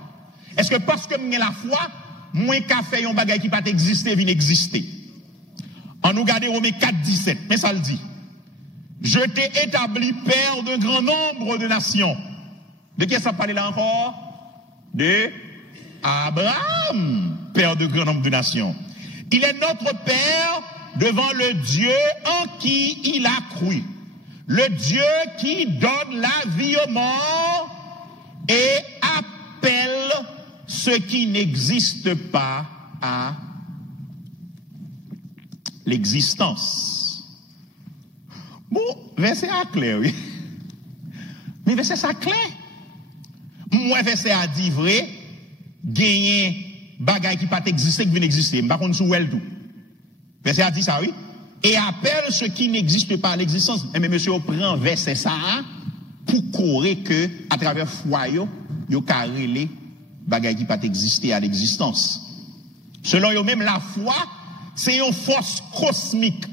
Est-ce que parce que nous avons la foi, moins qu'à faire un bagage qui pas exister, vient exister? On nous regarde Romains 4, 17, mais ça le dit. Je t'ai établi père d'un grand nombre de nations. De qui ça parle là encore? De Abraham, père de grand nombre de nations. Il est notre père devant le Dieu en qui il a cru. Le Dieu qui donne la vie aux morts et appelle ce qui n'existe pas à l'existence. Bon, verset à clair, oui. Mais verset ça clair. Moi, verset à dit vrai, gagner bagay qui pas exister, qui vient exister. Par contre, sous elle tout. Verset a dit ça, oui. Et appelle ce qui n'existe pas à l'existence. Mais monsieur, prend verset ça pour courir que, à travers foi, yo carrelé bagay qui pas exister à l'existence. Selon yo même la foi, c'est une force cosmique.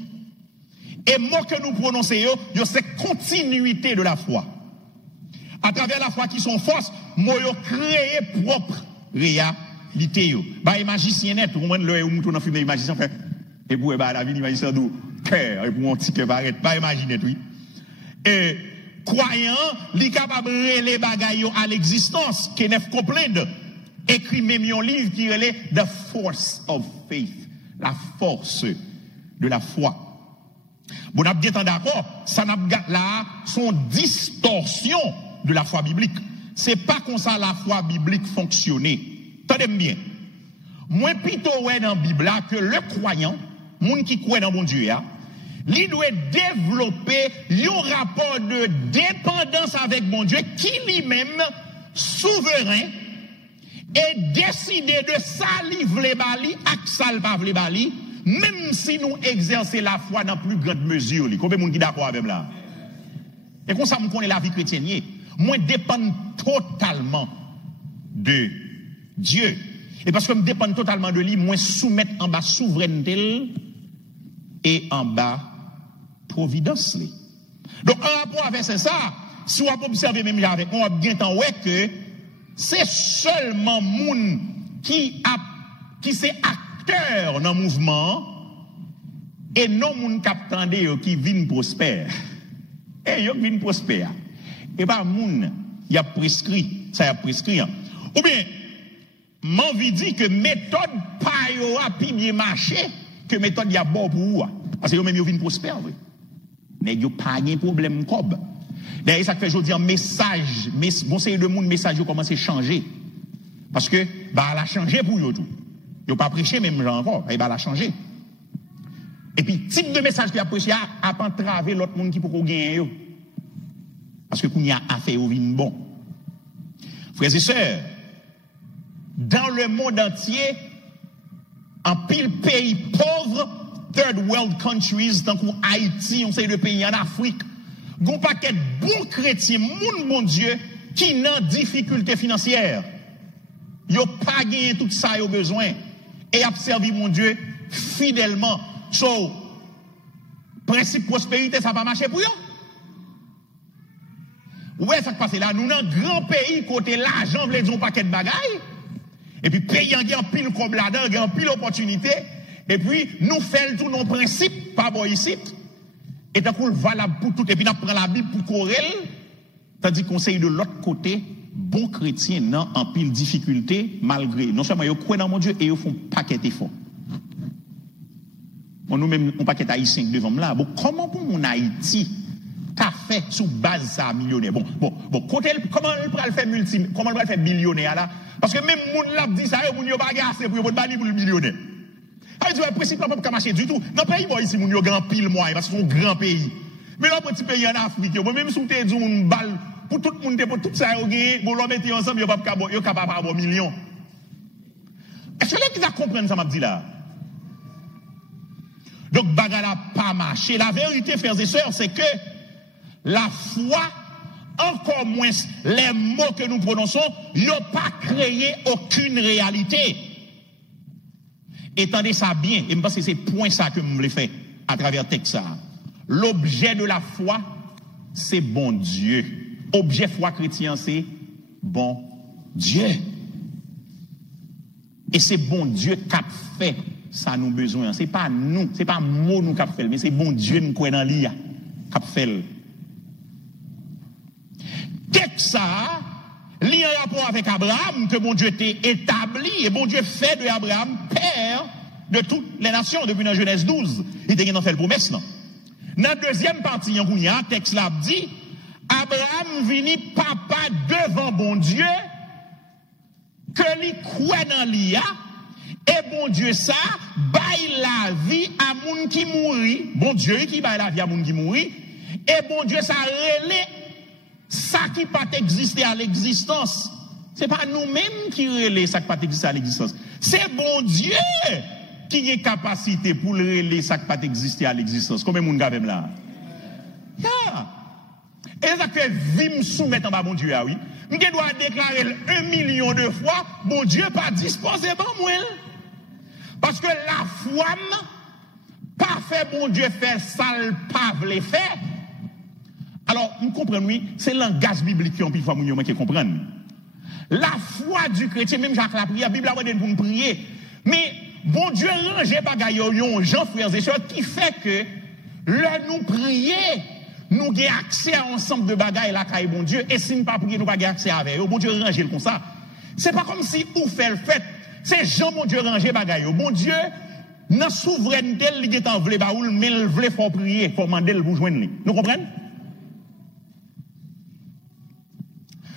Et mot que nous prononçons, c'est continuité de la foi. À travers la foi qui sont force, moi yo créé propre réalité yo. Bah magicien net, ou même le mouton dans film magicien fait et pour bah la vie magicien dou cœur et pour un petit que paraît pas imaginer oui. Et croyant, li capable les bagaille à l'existence, Kenneth Copeland écrit même un livre qui relève The Force of Faith, la force de la foi. Bon, on a bien d'accord, ça n'a là son distorsion de la foi biblique. C'est pas comme ça la foi biblique fonctionnait. Tenez bien. Moi plutôt ouais dans la Bible là que le croyant, monde qui croit dans mon Dieu il doit développer un rapport de dépendance avec mon Dieu qui lui-même souverain et décider de salivre les bali ak salvav les bali même si nous exerçons la foi dans plus grande mesure. Combien de monde qui d'accord avec là? Et comme ça me connaît la vie chrétienne. Moi dépend totalement de Dieu. Et parce que je dépend totalement de lui, moi soumettre en bas souveraineté et en bas providence. Donc en rapport avec ça, si on observe même avec moi, bien tant ouais que c'est seulement moun qui c'est acteur dans le mouvement et non moun qui qui vient prospère. Et yo vient prospère. Et pas moun y a prescrit, ça y a prescrit. Ou bien m'envie dit que méthode pas yo a pi bien marché que méthode y a bon pour ou. Parce que yo même yo vinn prospère oui. Mais yo pas de problème cob. D'ailleurs ça fait jodi en message, mais bon c'est de monde message yo commence à changer. Parce que bah la changer pour yo tout. Yo pas prêcher même genre encore, et bah la changer. Et puis type de message qui a prêché a pas entraver l'autre monde qui pour gagner yo. Parce que qu'on y a affaire au vin bon. Frères et sœurs, dans le monde entier, en pile pays pauvres, third world countries, tant que Haïti, on sait de pays en Afrique, gon paquet bon chrétien, mon Dieu, qui n'ont difficulté financière. Yo pas gagné tout ça yo besoin et a servi mon Dieu fidèlement. So principe prospérité ça va marcher pour eux. Ouais, ça passe là, nous dans grand pays côté l'argent veut dire un paquet de bagailles. Et puis pays en pile comme là-dedans, en pile opportunité et puis nous faisons tous nos principes pas bon ici. Et tant qu'on valable pour tout et puis nous prend la Bible pour courir tandis qu'on sait de l'autre côté bon chrétien non en pile difficulté malgré non seulement ils croient dans mon Dieu et ils font paquet d'efforts. Bon, nous même on paquet haïtien devant là. Bon, comment pour mon Haïti qu'a fait sous base ça millionnaire. Bon, côté comment il va le faire comment il va le faire millionnaire là parce que même moun l'a dit ça moun yo pas assez pour le millionnaire. Ah, le principe là pas marcher du tout. Dans le pays, moi, ici, mon grand pile moyen, parce que c'est un grand pays. Mais dans le petit pays en Afrique, moi, même si vous avez une balle, pour tout le monde, pour tout ça, vous l'avez mis ensemble, vous êtes capable d'avoir millions. Est-ce que vous comprenez ça, m'a dit là? Donc, bagala pas marché. La vérité, frères et sœurs, c'est que la foi, encore moins les mots que nous prononçons, n'ont pas créé aucune réalité. Étendez ça bien, et je pense que c'est point ça que je voulais faire à travers le texte. L'objet de la foi, c'est bon Dieu. Objet foi chrétien, c'est bon Dieu. Et c'est bon Dieu qui a fait ça nous besoin. Ce n'est pas nous, ce n'est pas moi nous qui a fait, mais c'est bon Dieu nous qui dans l'IA qui a fait. Texte ça, lié en rapport avec Abraham, que bon Dieu était établi, et bon Dieu fait de Abraham père de toutes les nations, depuis dans Genèse 12. Il était fait le promesse, non? Dans la deuxième partie, il y a un texte là dit, Abraham vini papa devant bon Dieu, que lui croit dans l'IA, et bon Dieu ça, baille la vie à moun qui mourit, bon Dieu qui baille la vie à moun qui mourit, et bon Dieu ça relève ça qui pas exister à l'existence. C'est pas nous-mêmes qui relève ça qui pas exister à l'existence. C'est bon Dieu qui a capacité pour le relais ça qui pas exister à l'existence. Combien de monde avez là? Et ça fait vie me soumettre en bas bon Dieu, oui. Je dois déclarer 1 million de fois, bon Dieu pas disposé bon moi. Parce que la foi, pas fait bon Dieu faire ça, pas le faire. Alors, vous comprenez, oui, c'est le langage biblique qui est fois qui comprendre. La foi du chrétien, même Jacques la prière, la Bible a dit pour nous prier. Mais, bon Dieu range bagaille yon Jean frères et sœurs qui fait que, le nous prier, nous avons accès à un ensemble de bagailles là, caille bon Dieu, et si nous pas prier, nous n'avons pas accès à eux. Bon Dieu range le comme ça. C'est pas comme si ou fait le fait, c'est Jean, bon Dieu range bagaille. Bon Dieu, dans souveraineté, il est en vle baoul, mais il vle faut prier, faut demander le pour joindre. Nous comprenons?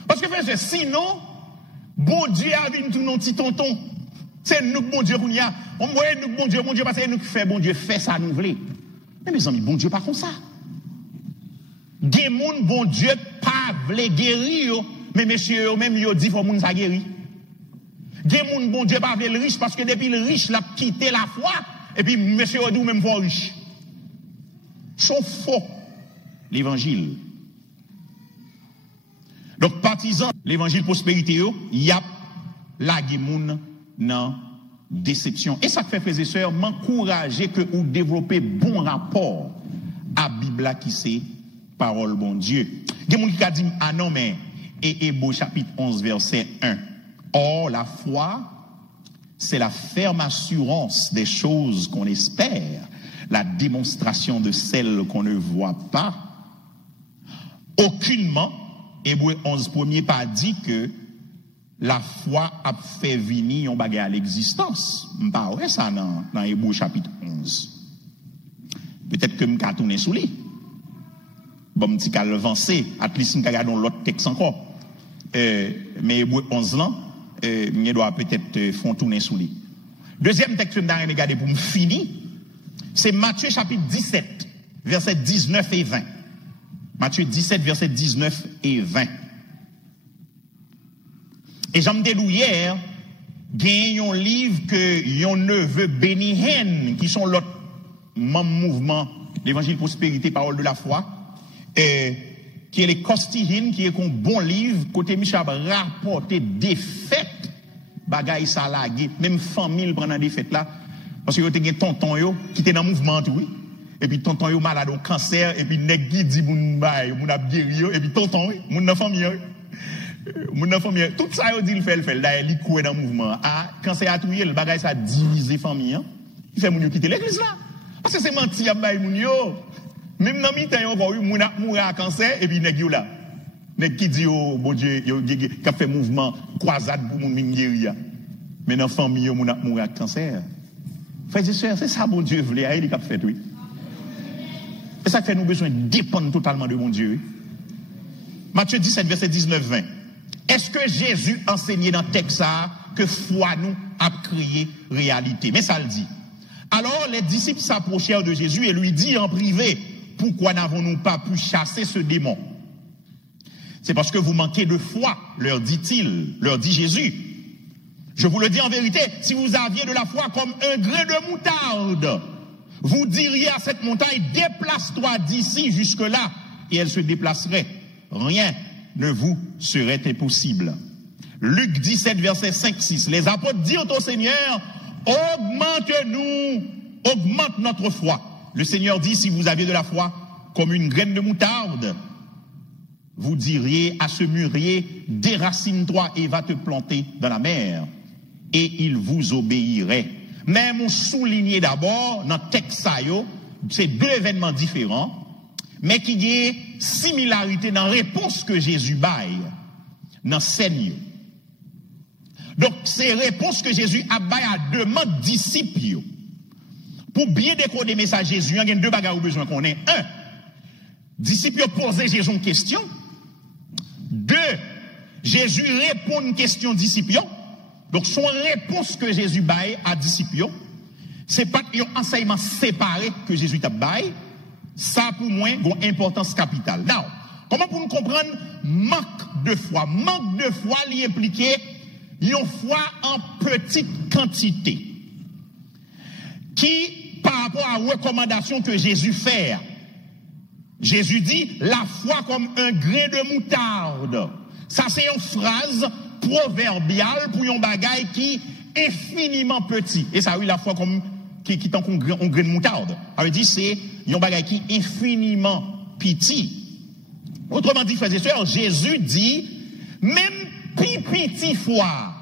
Parce que sinon, bon Dieu a vu tout nos petits tontons. C'est nous, bon Dieu, qu'on y a. On voit nous, bon Dieu, parce que c'est nous qui fait, bon Dieu, fait ça, nous voulons. Mais mes amis, bon Dieu, pas comme ça. Des gens, bon Dieu, pas voulu guérir, mais messieurs, même, ils dit, faut moun ça guérir. Des gens, bon Dieu, pas voulu le riche, parce que depuis le riche, l'a quitté la foi, et puis, monsieur, dit, même, faut riche. Sont faux, l'évangile. Donc, partisan, l'évangile prospérité, il y a la guémoune dans déception. Et ça fait, frères et sœurs, m'encourager que vous développez bon rapport à la Bible qui c'est parole bon Dieu. Il y a des gens qui disent, ah non, mais, et Hébreux chapitre 11, verset 1. Or, la foi, c'est la ferme assurance des choses qu'on espère, la démonstration de celles qu'on ne voit pas. Aucunement, Hébreux 11 premier pas dit que la foi a fait venir un bagage à l'existence. M'pa ouais ça dans Hébreux chapitre 11. Peut-être que m'ka tourner sous lui. Bon petit ka avancer, at least m'ka regarder l'autre texte encore. Mais Hébreux 11 là, m'y doit peut-être font tourner sous lui. Deuxième texte que m'd'a regarder pour me finir, c'est Matthieu chapitre 17, versets 19 et 20. Matthieu 17, versets 19 et 20. Et j'en me dis hier, il y a un livre que yon neveu Benny Hinn, qui sont l'autre mouvement, l'évangile prospérité, parole de la foi, qui est les Costihin, qui est un bon livre, côté Michel rapporté des fêtes, bagaille ça là, même famille prend des fêtes là, parce que y a des tonton yo, qui était dans le mouvement, oui. Et puis tonton yo malade au cancer, et puis nèg qui dit moun bay, moun ap guéri, et puis tonton, moun nan famille, moun nan famille, tout ça yo dit le fait, d'ailleurs il coué dans le mouvement. Ah, cancer a touyer, le bagay ça diviser famille, il fait moun yo quitter l'église là. Parce que c'est menti à bay moun yo. Même dans mi temps yo encore moun ap mourir à cancer, et puis nèg yo là. Nèg qui dit oh bon Dieu, yo qui fait mouvement croisade pour moun guérir. Mais dans famille yo moun ap mourir à cancer. Frères et sœurs, c'est ça bon Dieu voulait, il a fait oui. Et ça fait nous besoin de dépendre totalement de mon Dieu. Matthieu 17, verset 19-20. Est-ce que Jésus enseignait dans le texte ça que foi nous a créé réalité? Mais ça le dit. Alors les disciples s'approchèrent de Jésus et lui dirent en privé, pourquoi n'avons-nous pas pu chasser ce démon? C'est parce que vous manquez de foi, leur dit-il, leur dit Jésus. Je vous le dis en vérité, si vous aviez de la foi comme un grain de moutarde, vous diriez à cette montagne, déplace-toi d'ici jusque-là, et elle se déplacerait. Rien ne vous serait impossible. Luc 17, verset 5-6. Les apôtres dirent au Seigneur, augmente-nous, augmente notre foi. Le Seigneur dit, si vous aviez de la foi comme une graine de moutarde, vous diriez à ce mûrier, déracine-toi et va te planter dans la mer, et il vous obéirait. Mais on souligne d'abord, dans le texte, c'est deux événements différents, mais qui y a similarité dans la réponse que Jésus baille, dans scène. Donc, c'est réponse que Jésus a baille à demande disciples. Pour bien décoder le message de Jésus, il y a deux bagages au besoin qu'on ait. Un, disciples posaient Jésus une question. Deux, Jésus répond à une question disciples. Donc, son réponse que Jésus baille à disciples, c'est pas un enseignement séparé que Jésus t'a baille. Ça, pour moi, a une importance capitale. Now, comment pour nous comprendre manque de foi? Manque de foi, il implique une foi en petite quantité. Qui, par rapport à la recommandation que Jésus fait, Jésus dit, la foi comme un grain de moutarde. Ça, c'est une phrase proverbiale pour un bagaille qui est infiniment petit. Et ça, oui, la foi comme, qui est un grain de moutarde. Ça veut dire, c'est un bagaille qui est infiniment petit. Autrement dit, frères et sœurs, Jésus dit, même petit foi,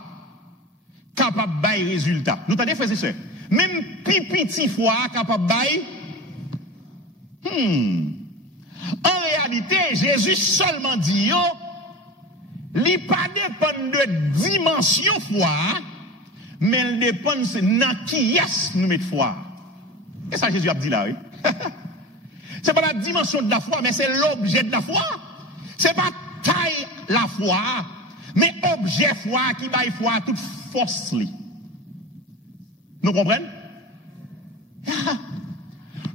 capable de bailler résultat. Nous entendez, frères et sœurs? Même petit foi, capable de bailler. En réalité, Jésus seulement dit, il ne dépend pas de dimension foi, mais il dépend de dans qui est nous mettre foi. Et ça, Jésus a dit là, oui. C'est pas la dimension de la foi, mais c'est l'objet de la foi. C'est pas taille la foi, mais objet foi qui baille foi toute force. Nous comprenons?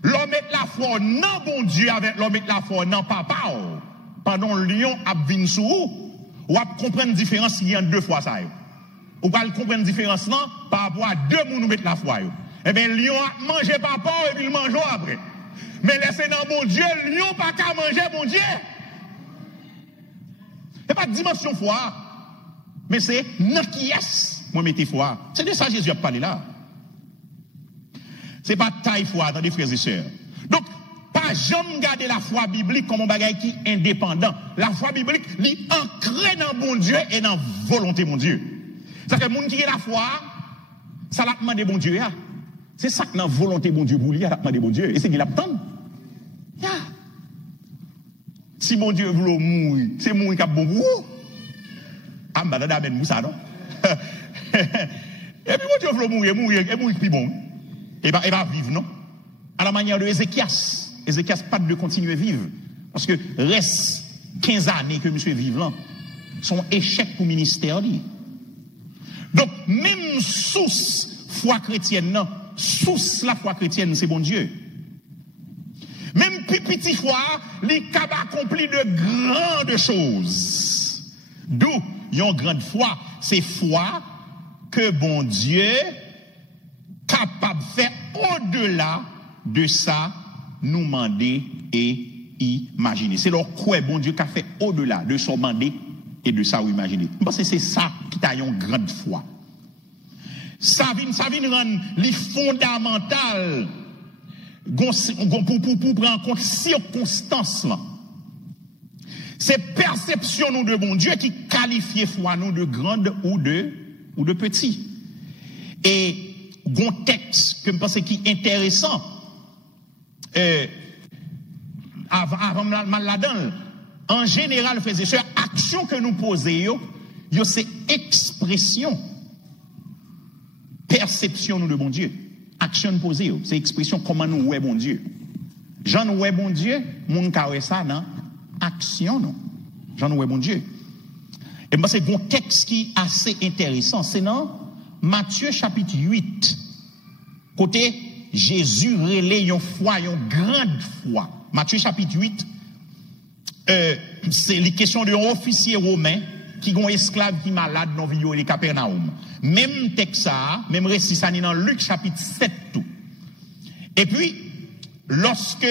L'homme met la foi non bon Dieu avec l'homme met la foi non papa. Pendant le lion a vin sous ou a comprendre différence il y a deux fois ça. Ou pas comprendre différence là par rapport à deux moun nous mettre la foi. Eh bien lion a mangé papa et puis il mange après. Mais laissez dans bon Dieu, lion pas qu'à manger bon Dieu. C'est pas dimension foi, mais c'est non qui est moi mettez foi. C'est de ça Jésus a parlé là. C'est pas taille foi, attendez frères et sœurs. Donc, pas jamais garder la foi biblique comme un bagage qui est indépendant. La foi biblique, est ancrée dans bon Dieu et dans volonté mon Dieu. C'est-à-dire que le monde qui a la foi, ça l'a demandé bon Dieu. C'est ça que dans volonté bon Dieu, il a demandé bon Dieu. Et c'est qu'il attend. Si bon Dieu veut mourir, c'est mourir qui a bon goût. Ah, bah, là, ben, ça, non? Et puis bon Dieu veut mourir, et mourir plus bon. Et va vivre, non? À la manière de Ézéchias. Ézéchias pas de continuer à vivre. Parce que reste 15 années que monsieur vive là. Son échec pour le ministère. Donc, même sous foi chrétienne, non? Sous la foi chrétienne, c'est bon Dieu. Même petit foi, les cap accompli de grandes choses. D'où, une grande foi, c'est foi que bon Dieu capable de faire au-delà de ça, nous demander et imaginer. C'est leur quoi bon Dieu qui a fait au-delà de son demander et de ça ou imaginer. Parce que c'est ça qui a une grande foi. Ça vient rendre les fondamentales pour prendre en compte circonstances là. C'est perception nous de bon Dieu qui qualifie foi nous de grande ou de petit. Et un texte que je pense qui est intéressant avant mal là-dedans. En général, frères et sœurs, action que nous posons, c'est expression, perception nous de bon Dieu. Action posée, c'est expression comment nous ouais bon Dieu. Jean nous ouais bon Dieu, mon carré ça non action non. Jean nous ouais bon Dieu. Et moi c'est un texte qui est assez intéressant, c'est dans Matthieu chapitre 8. Côté Jésus relève une foi, une grande foi. Matthieu chapitre 8, c'est les questions d'un officier romain qui ont un esclave qui est malade dans le de Capernaum. Même texte, même récit, ça est dans Luc chapitre 7 tout. Et puis, lorsque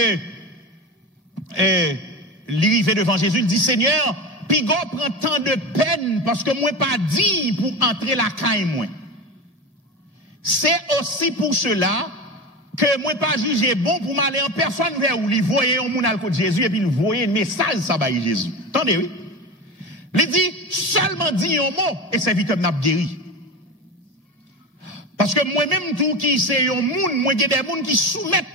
l'arrivée devant Jésus, il dit, Seigneur, Pigot prend tant de peine parce que moi pas dit pour entrer la caille moi. C'est aussi pour cela que moi pas jugé bon pour m'aller en personne vers où il voyait un moun al côté Jésus et puis il voyait un message ça va Jésus. Attendez oui. Il dit seulement dit un mot et serviteur n'a guéri. Parce que moi-même tout qui c'est un moun, moi j'ai des moun qui soumettent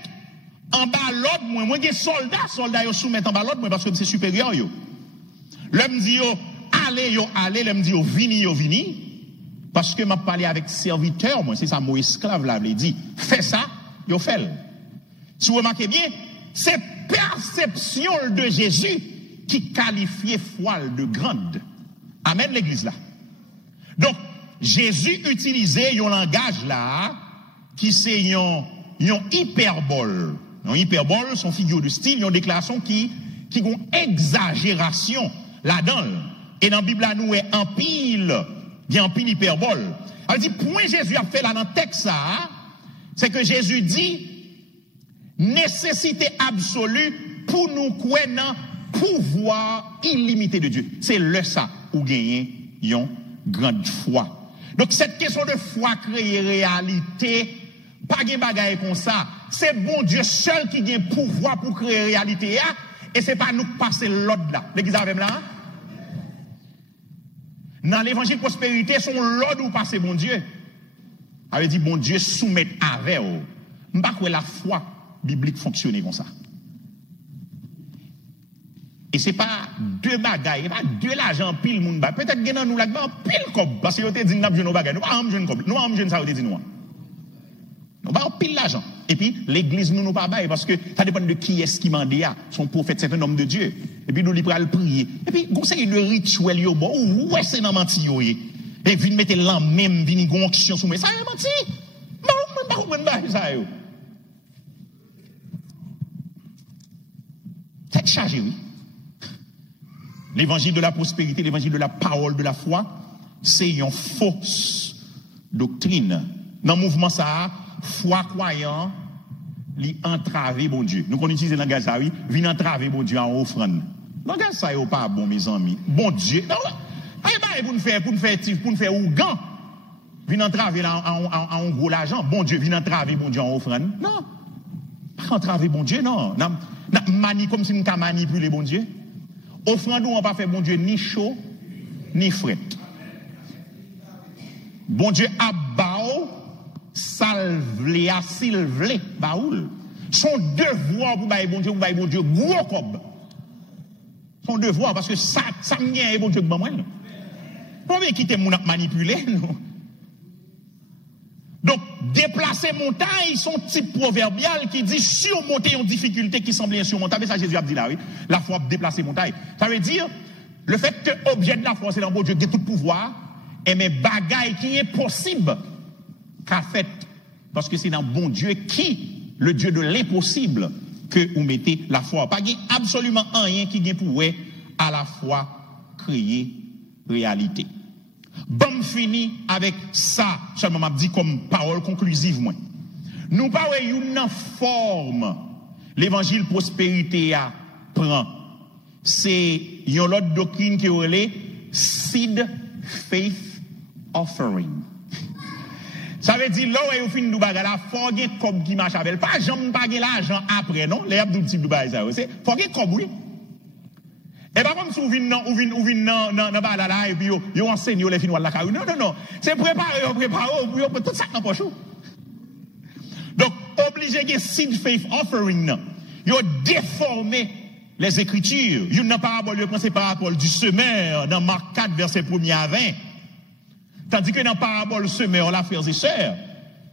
en bas l'autre moi j'ai soldats yo soumettent en bas l'autre moi parce que c'est supérieur yo. L'homme dit yo allez l'homme dit yo vini parce que m'a parlé avec serviteur moi c'est ça mon esclave là il dit fais ça yo fait. Si vous remarquez bien c'est perception de Jésus qui qualifiait foi de grande. Amen l'église là. Donc Jésus utilisait un langage là qui c'est un hyperbole. Un hyperbole son figure de style, une déclaration qui ont exagération là-dedans. Et dans la Bible, nous, est en pile, il y a en pile hyperbole. Elle dit, point Jésus a fait là dans le texte, c'est que Jésus dit, nécessité absolue pour nous connaître pouvoir illimité de Dieu. C'est le ça où gagner une grande foi. Donc, cette question de foi créer réalité, pas de bagaille comme ça. C'est bon Dieu seul qui a le pouvoir pour créer réalité. Et ce n'est pas nous qui passer l'autre là. L'église avec là. Dans l'évangile de prospérité, son l'autre où passer bon Dieu. avait dit, bon Dieu, soumettre avec vous. Je ne sais pas la foi biblique fonctionne comme ça. Et ce n'est pas deux bagailles, pas deux l'argent pile moun ba. Peut-être que nous là-dedans pile comme parce que vous te dit n'a besoin bagailles. Nous pas besoin comme. Nous pas besoin ça vous dit nous. Nous pas pile l'argent. Et puis l'église nous pas bail parce que ça dépend de qui est-ce qui mande ya. Son prophète c'est un homme de Dieu. Et puis nous li pral prier. Et puis conseil de rituel yo bon ouais c'est dans menti yo. Et vinn mettre l'an même vinn gonction sous moi. Ça est menti. Non, pas comprendre ba ça yo. C'est chargé oui. L'évangile de la prospérité, l'évangile de la parole de la foi, c'est une fausse doctrine. Dans le mouvement ça, foi croyant, li entraver bon Dieu. Nous connaissons le langage ça, oui, vient entraver bon Dieu en offrande. Le langage ça n'est pas bon, mes amis. Bon Dieu, non, pour nous faire ougan, vient entraver en gros l'argent. Bon Dieu, vient entraver bon Dieu en offrande. Non, pas entraver bon Dieu, non. Mani comme si nous avons manipulé bon Dieu. Offrande on pas fait bon Dieu ni chaud ni frais. Bon Dieu a bao salve a silvle baoul. Son devoir pour bailler bon Dieu gros cob. Son devoir parce que ça m'y bon Dieu moi. Combien quitter mon manipuler nous. Donc, déplacer montagne, son type proverbial qui dit surmonter une difficulté qui semble insurmontable. Ça, Jésus a dit là, oui. La foi déplacer montagne. Ça veut dire, le fait que l'objet de la foi, c'est dans bon Dieu qui a tout pouvoir, et mais bagaille qui est possible, qu'a fait. Parce que c'est dans bon Dieu qui, le Dieu de l'impossible, que vous mettez la foi. Pas absolument rien qui pourrait à la fois créer réalité. Bon fini avec ça, seulement m'a dit comme parole conclusive moi. Nous pas une forme l'évangile prospérité a prend. C'est une autre doctrine qui est seed faith offering. Ça veut dire là où vous finissez de bagala, faut gagner comme qui marche avec pas jamais pas gagner l'argent après non, les abdou type de bagage ça c'est faut gagner comme oui. Et pas comme si vous venez dans balala et puis vous enseignez les finnois la caillou. Non. C'est préparer, pour tout ça dans poche. Donc, obligé de seed faith offering, vous déformé les Écritures. Vous n'avez pas parabole, c'est parabole du semeur dans Marc 4, verset 1er à 20. Tandis que dans parabole semeur, là, frères et sœurs,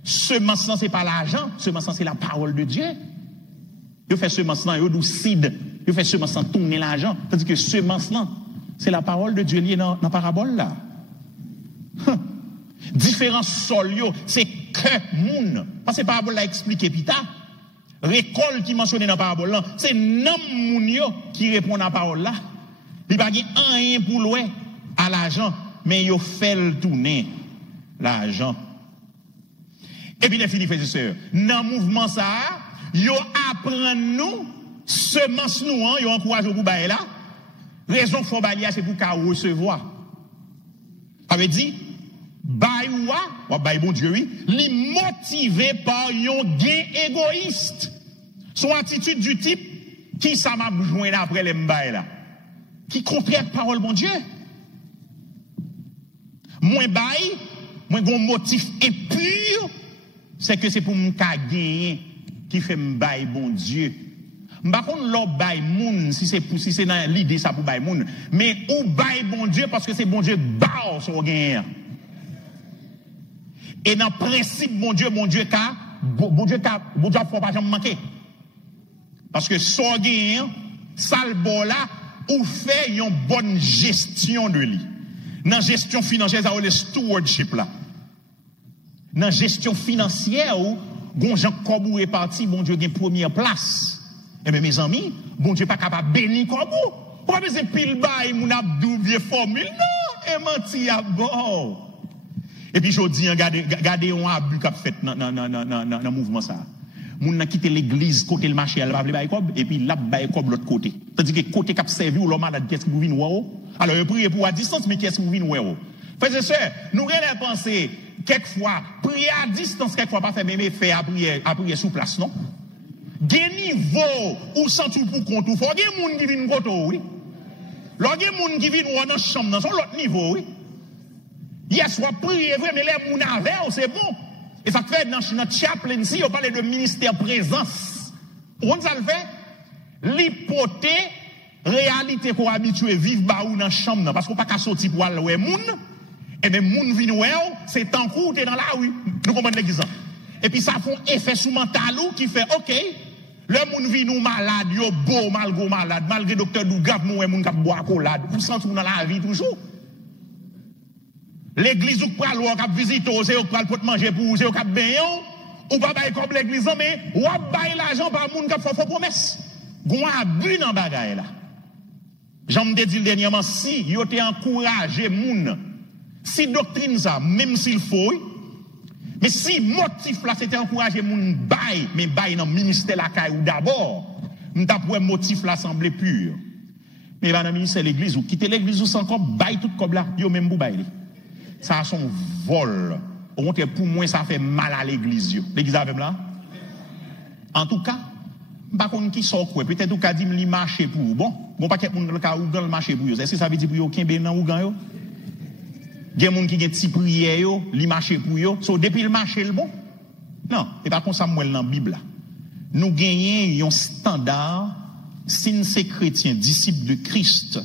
semence, c'est pas l'argent, semence, c'est la parole de Dieu. Vous faites semence, vous dou seed. Il fait semence sans tourner l'argent. Tandis que semence là, c'est la parole de Dieu liée dans la parabole là. Différents sols, c'est que moun. Parce que parabole l'a expliqué pita. Récolte qui mentionné dans la parabole là, c'est non moun yo qui répond à la parole là. Il pas rien pour louer à l'argent, mais yo fait le tourner l'argent. Et puis les filles et sœurs, dans le mouvement ça, yo apprend nous semence nous yo encourage pour bailler là. Raison faut bailler c'est pour qu'à recevoir. Ça veut dire bail ou bail bon Dieu oui, li motivé par yon gain égoïste. Son attitude du type qui ça m'a besoin après les bail là. Qui contraire parole bon Dieu. Moins bail, moins gon motif impur, c'est que c'est pour me gagner qui fait me bail bon Dieu. Par contre l'autre bail moun si c'est dans l'idée ça pour bail moun, mais ou bail bon Dieu parce que c'est bon Dieu bao son gain. Et dans le principe, bon Dieu faut pas jamais manquer. Parce que son gain, ça le bon là, ou fait une bonne gestion de lui. Dans la gestion financière, ça le stewardship là. Dans la gestion financière, où Gonjan Kobou est parti, bon Dieu gagne première place. Et bien mes amis, bon Dieu pas capable de bénir Kobou. Pourquoi c'est pile bail, mon abdou vieux formule? Non, et menti à bord. Et puis, je dis, regardez, on a abus qu'a fait dans le mouvement ça. Moun a quitté l'église, côté le marché, elle va aller bailler cob, et puis là, bailler cob l'autre côté. Tandis que côté cap servi ou l'homme malade, qu'est-ce que vous venez voir? Alors, vous priez pour à distance, mais qu'est-ce que vous venez voir? Frères et sœurs, nous allons penser, quelquefois, prier à distance, quelquefois, pas faire même effet à prier sous place, non? Des niveaux où sans tout pour compte, il faut qu'il y ait des gens qui viennent côté, oui. Lorsqu'il y a des gens qui viennent dans la chambre, dans l'autre niveau, oui. Yes, soit prier vrai, mais les moun avec, c'est bon. Et ça fait dans notre chaplain ici, on parle de ministère présence. On ça le fait? L'hypothèse, réalité qu'on habitué vivre bah ou dans la chambre, parce qu'on pas qu'à sortir pour aller ouais moun. Et bien moun vient ouais, c'est en cours, t'es dans la rue. Nous comprenons l'exemple. Et puis ça fait effet sous mental qui fait, ok, le moun vient nous malade, yo beau, malgré docteur nous grave, nous ouais moun qui boit collade. Vous sentez dans la vie toujours. L'église ou pral ou k'ap visite ou c'est ou pral pour manger pour ou c'est ou k'ap bayon ou pas bail comme l'église mais ou bail l'argent par moun k'ap faux promesse. Gon abus dans bagaille là. J'en me dit dernièrement si yo te encouragé moun si doctrine ça même s'il faut mais si motif là c'était encourager moun bail mais bail dans ministère la caille ou d'abord m'ta pour motif là semblait pur. Mais dans le ministère l'église ou quitter l'église ou sans comme bail tout comme là yo même pour bail. Ça a son vol. Au contraire, pour moi, ça fait mal à l'église. L'église avec là. En tout cas, par contre, qui sort quoi? Peut-être ou qu'a dit me marcher pour bon paquet moun dans le marché pour est-ce que ça veut dire pour yo ken ben nan ougan yo? Gen moun qui gen ti prière yo, li marcher pour yo. So depuis le marché le bon. Non, et pas comme ça moi dans Bible là. Nous gagnons un standard si c'est chrétien, disciple de Christ,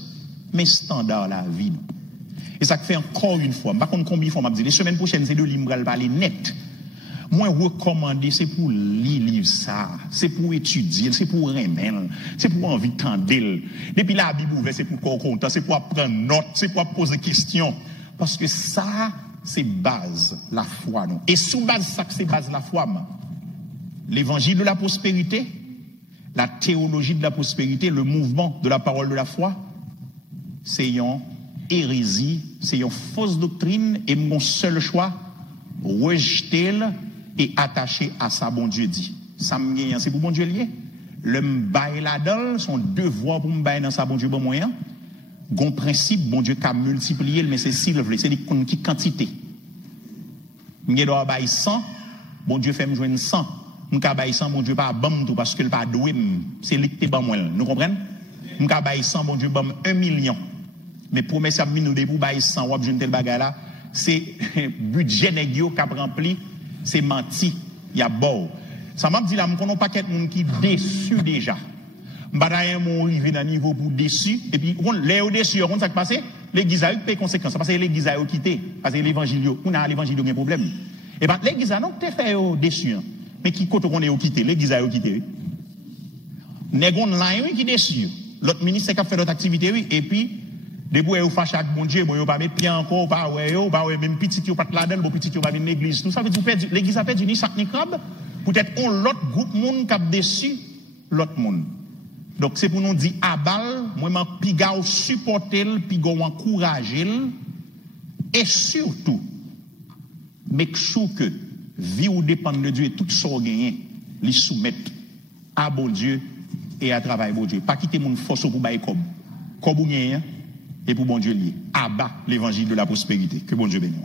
mais standard la vie. Et ça fait encore une fois, par contre, combien de fois m'a dit, les semaines prochaines, c'est de l'imbral parler net. Moi, recommander, c'est pour lire ça, c'est pour étudier, c'est pour remettre, c'est pour envie de tendre. Depuis la Bible ouverte, c'est pour content, c'est pour prendre note, c'est pour poser questions. Parce que ça, c'est base, la foi, non. Et sous base ça, c'est base la foi, l'évangile de la prospérité, la théologie de la prospérité, le mouvement de la parole de la foi, c'est une hérésie, c'est une fausse doctrine et mon seul choix, rejeter et attacher à ça, bon Dieu dit. Ça me gagne, c'est pour bon Dieu lié. Le m'baille là-dedans, son devoir pour m'bailler dans ça, bon Dieu, bon moyen. Gon principe, bon Dieu, qu'a multiplié, mais c'est s'il veut, c'est qui quantité. M'y doit bailler 100, bon Dieu fait me joindre 100. M'ka bailler 100, bon Dieu, pas bam tout, parce que le pas doué, c'est lui qui te bam moi. Nous comprenons? M'ka bailler 100, bon Dieu, bam 1 million. Mais promesse à nous de pour bailler 100 ou jeune tel bagage là, c'est budget négio qu'a rempli, c'est menti, il y a beau. Ça m'a dit là, on connaît pas quelqu'un monde qui déçu déjà. M'badaye mon arrivé dans niveau pour déçu et puis les déçu, on ça qui passé, l'église a eu des conséquences parce que l'église a quitté parce que l'évangile on a l'évangile a un problème. Et ben l'église a non te fait déçu mais qui côté on est quitté, l'église a quitté. Négon là qui déçu. L'autre ministre qui a fait d'autres activités oui et puis Depuis vous fâchez avec bon Dieu, bon yo pas mettre pied encore, pas ouais même petit yo pas la dedans, bon petit yo pas venir l'église. Tout ça veut dire l'église a perdu ni sac ni crabe. Peut-être on l'autre groupe monde qui a déçu l'autre monde. Donc c'est pour nous dire à balle, moi m'a piga supporter, piga encourager et surtout make sure que vie ou dépend de Dieu et tout ça gagné, les soumettre à bon Dieu et à travail bon Dieu. Pas quitter mon force pour bailler comme ou gagner et pour bon Dieu lié. Abat l'évangile de la prospérité. Que bon Dieu bénisse.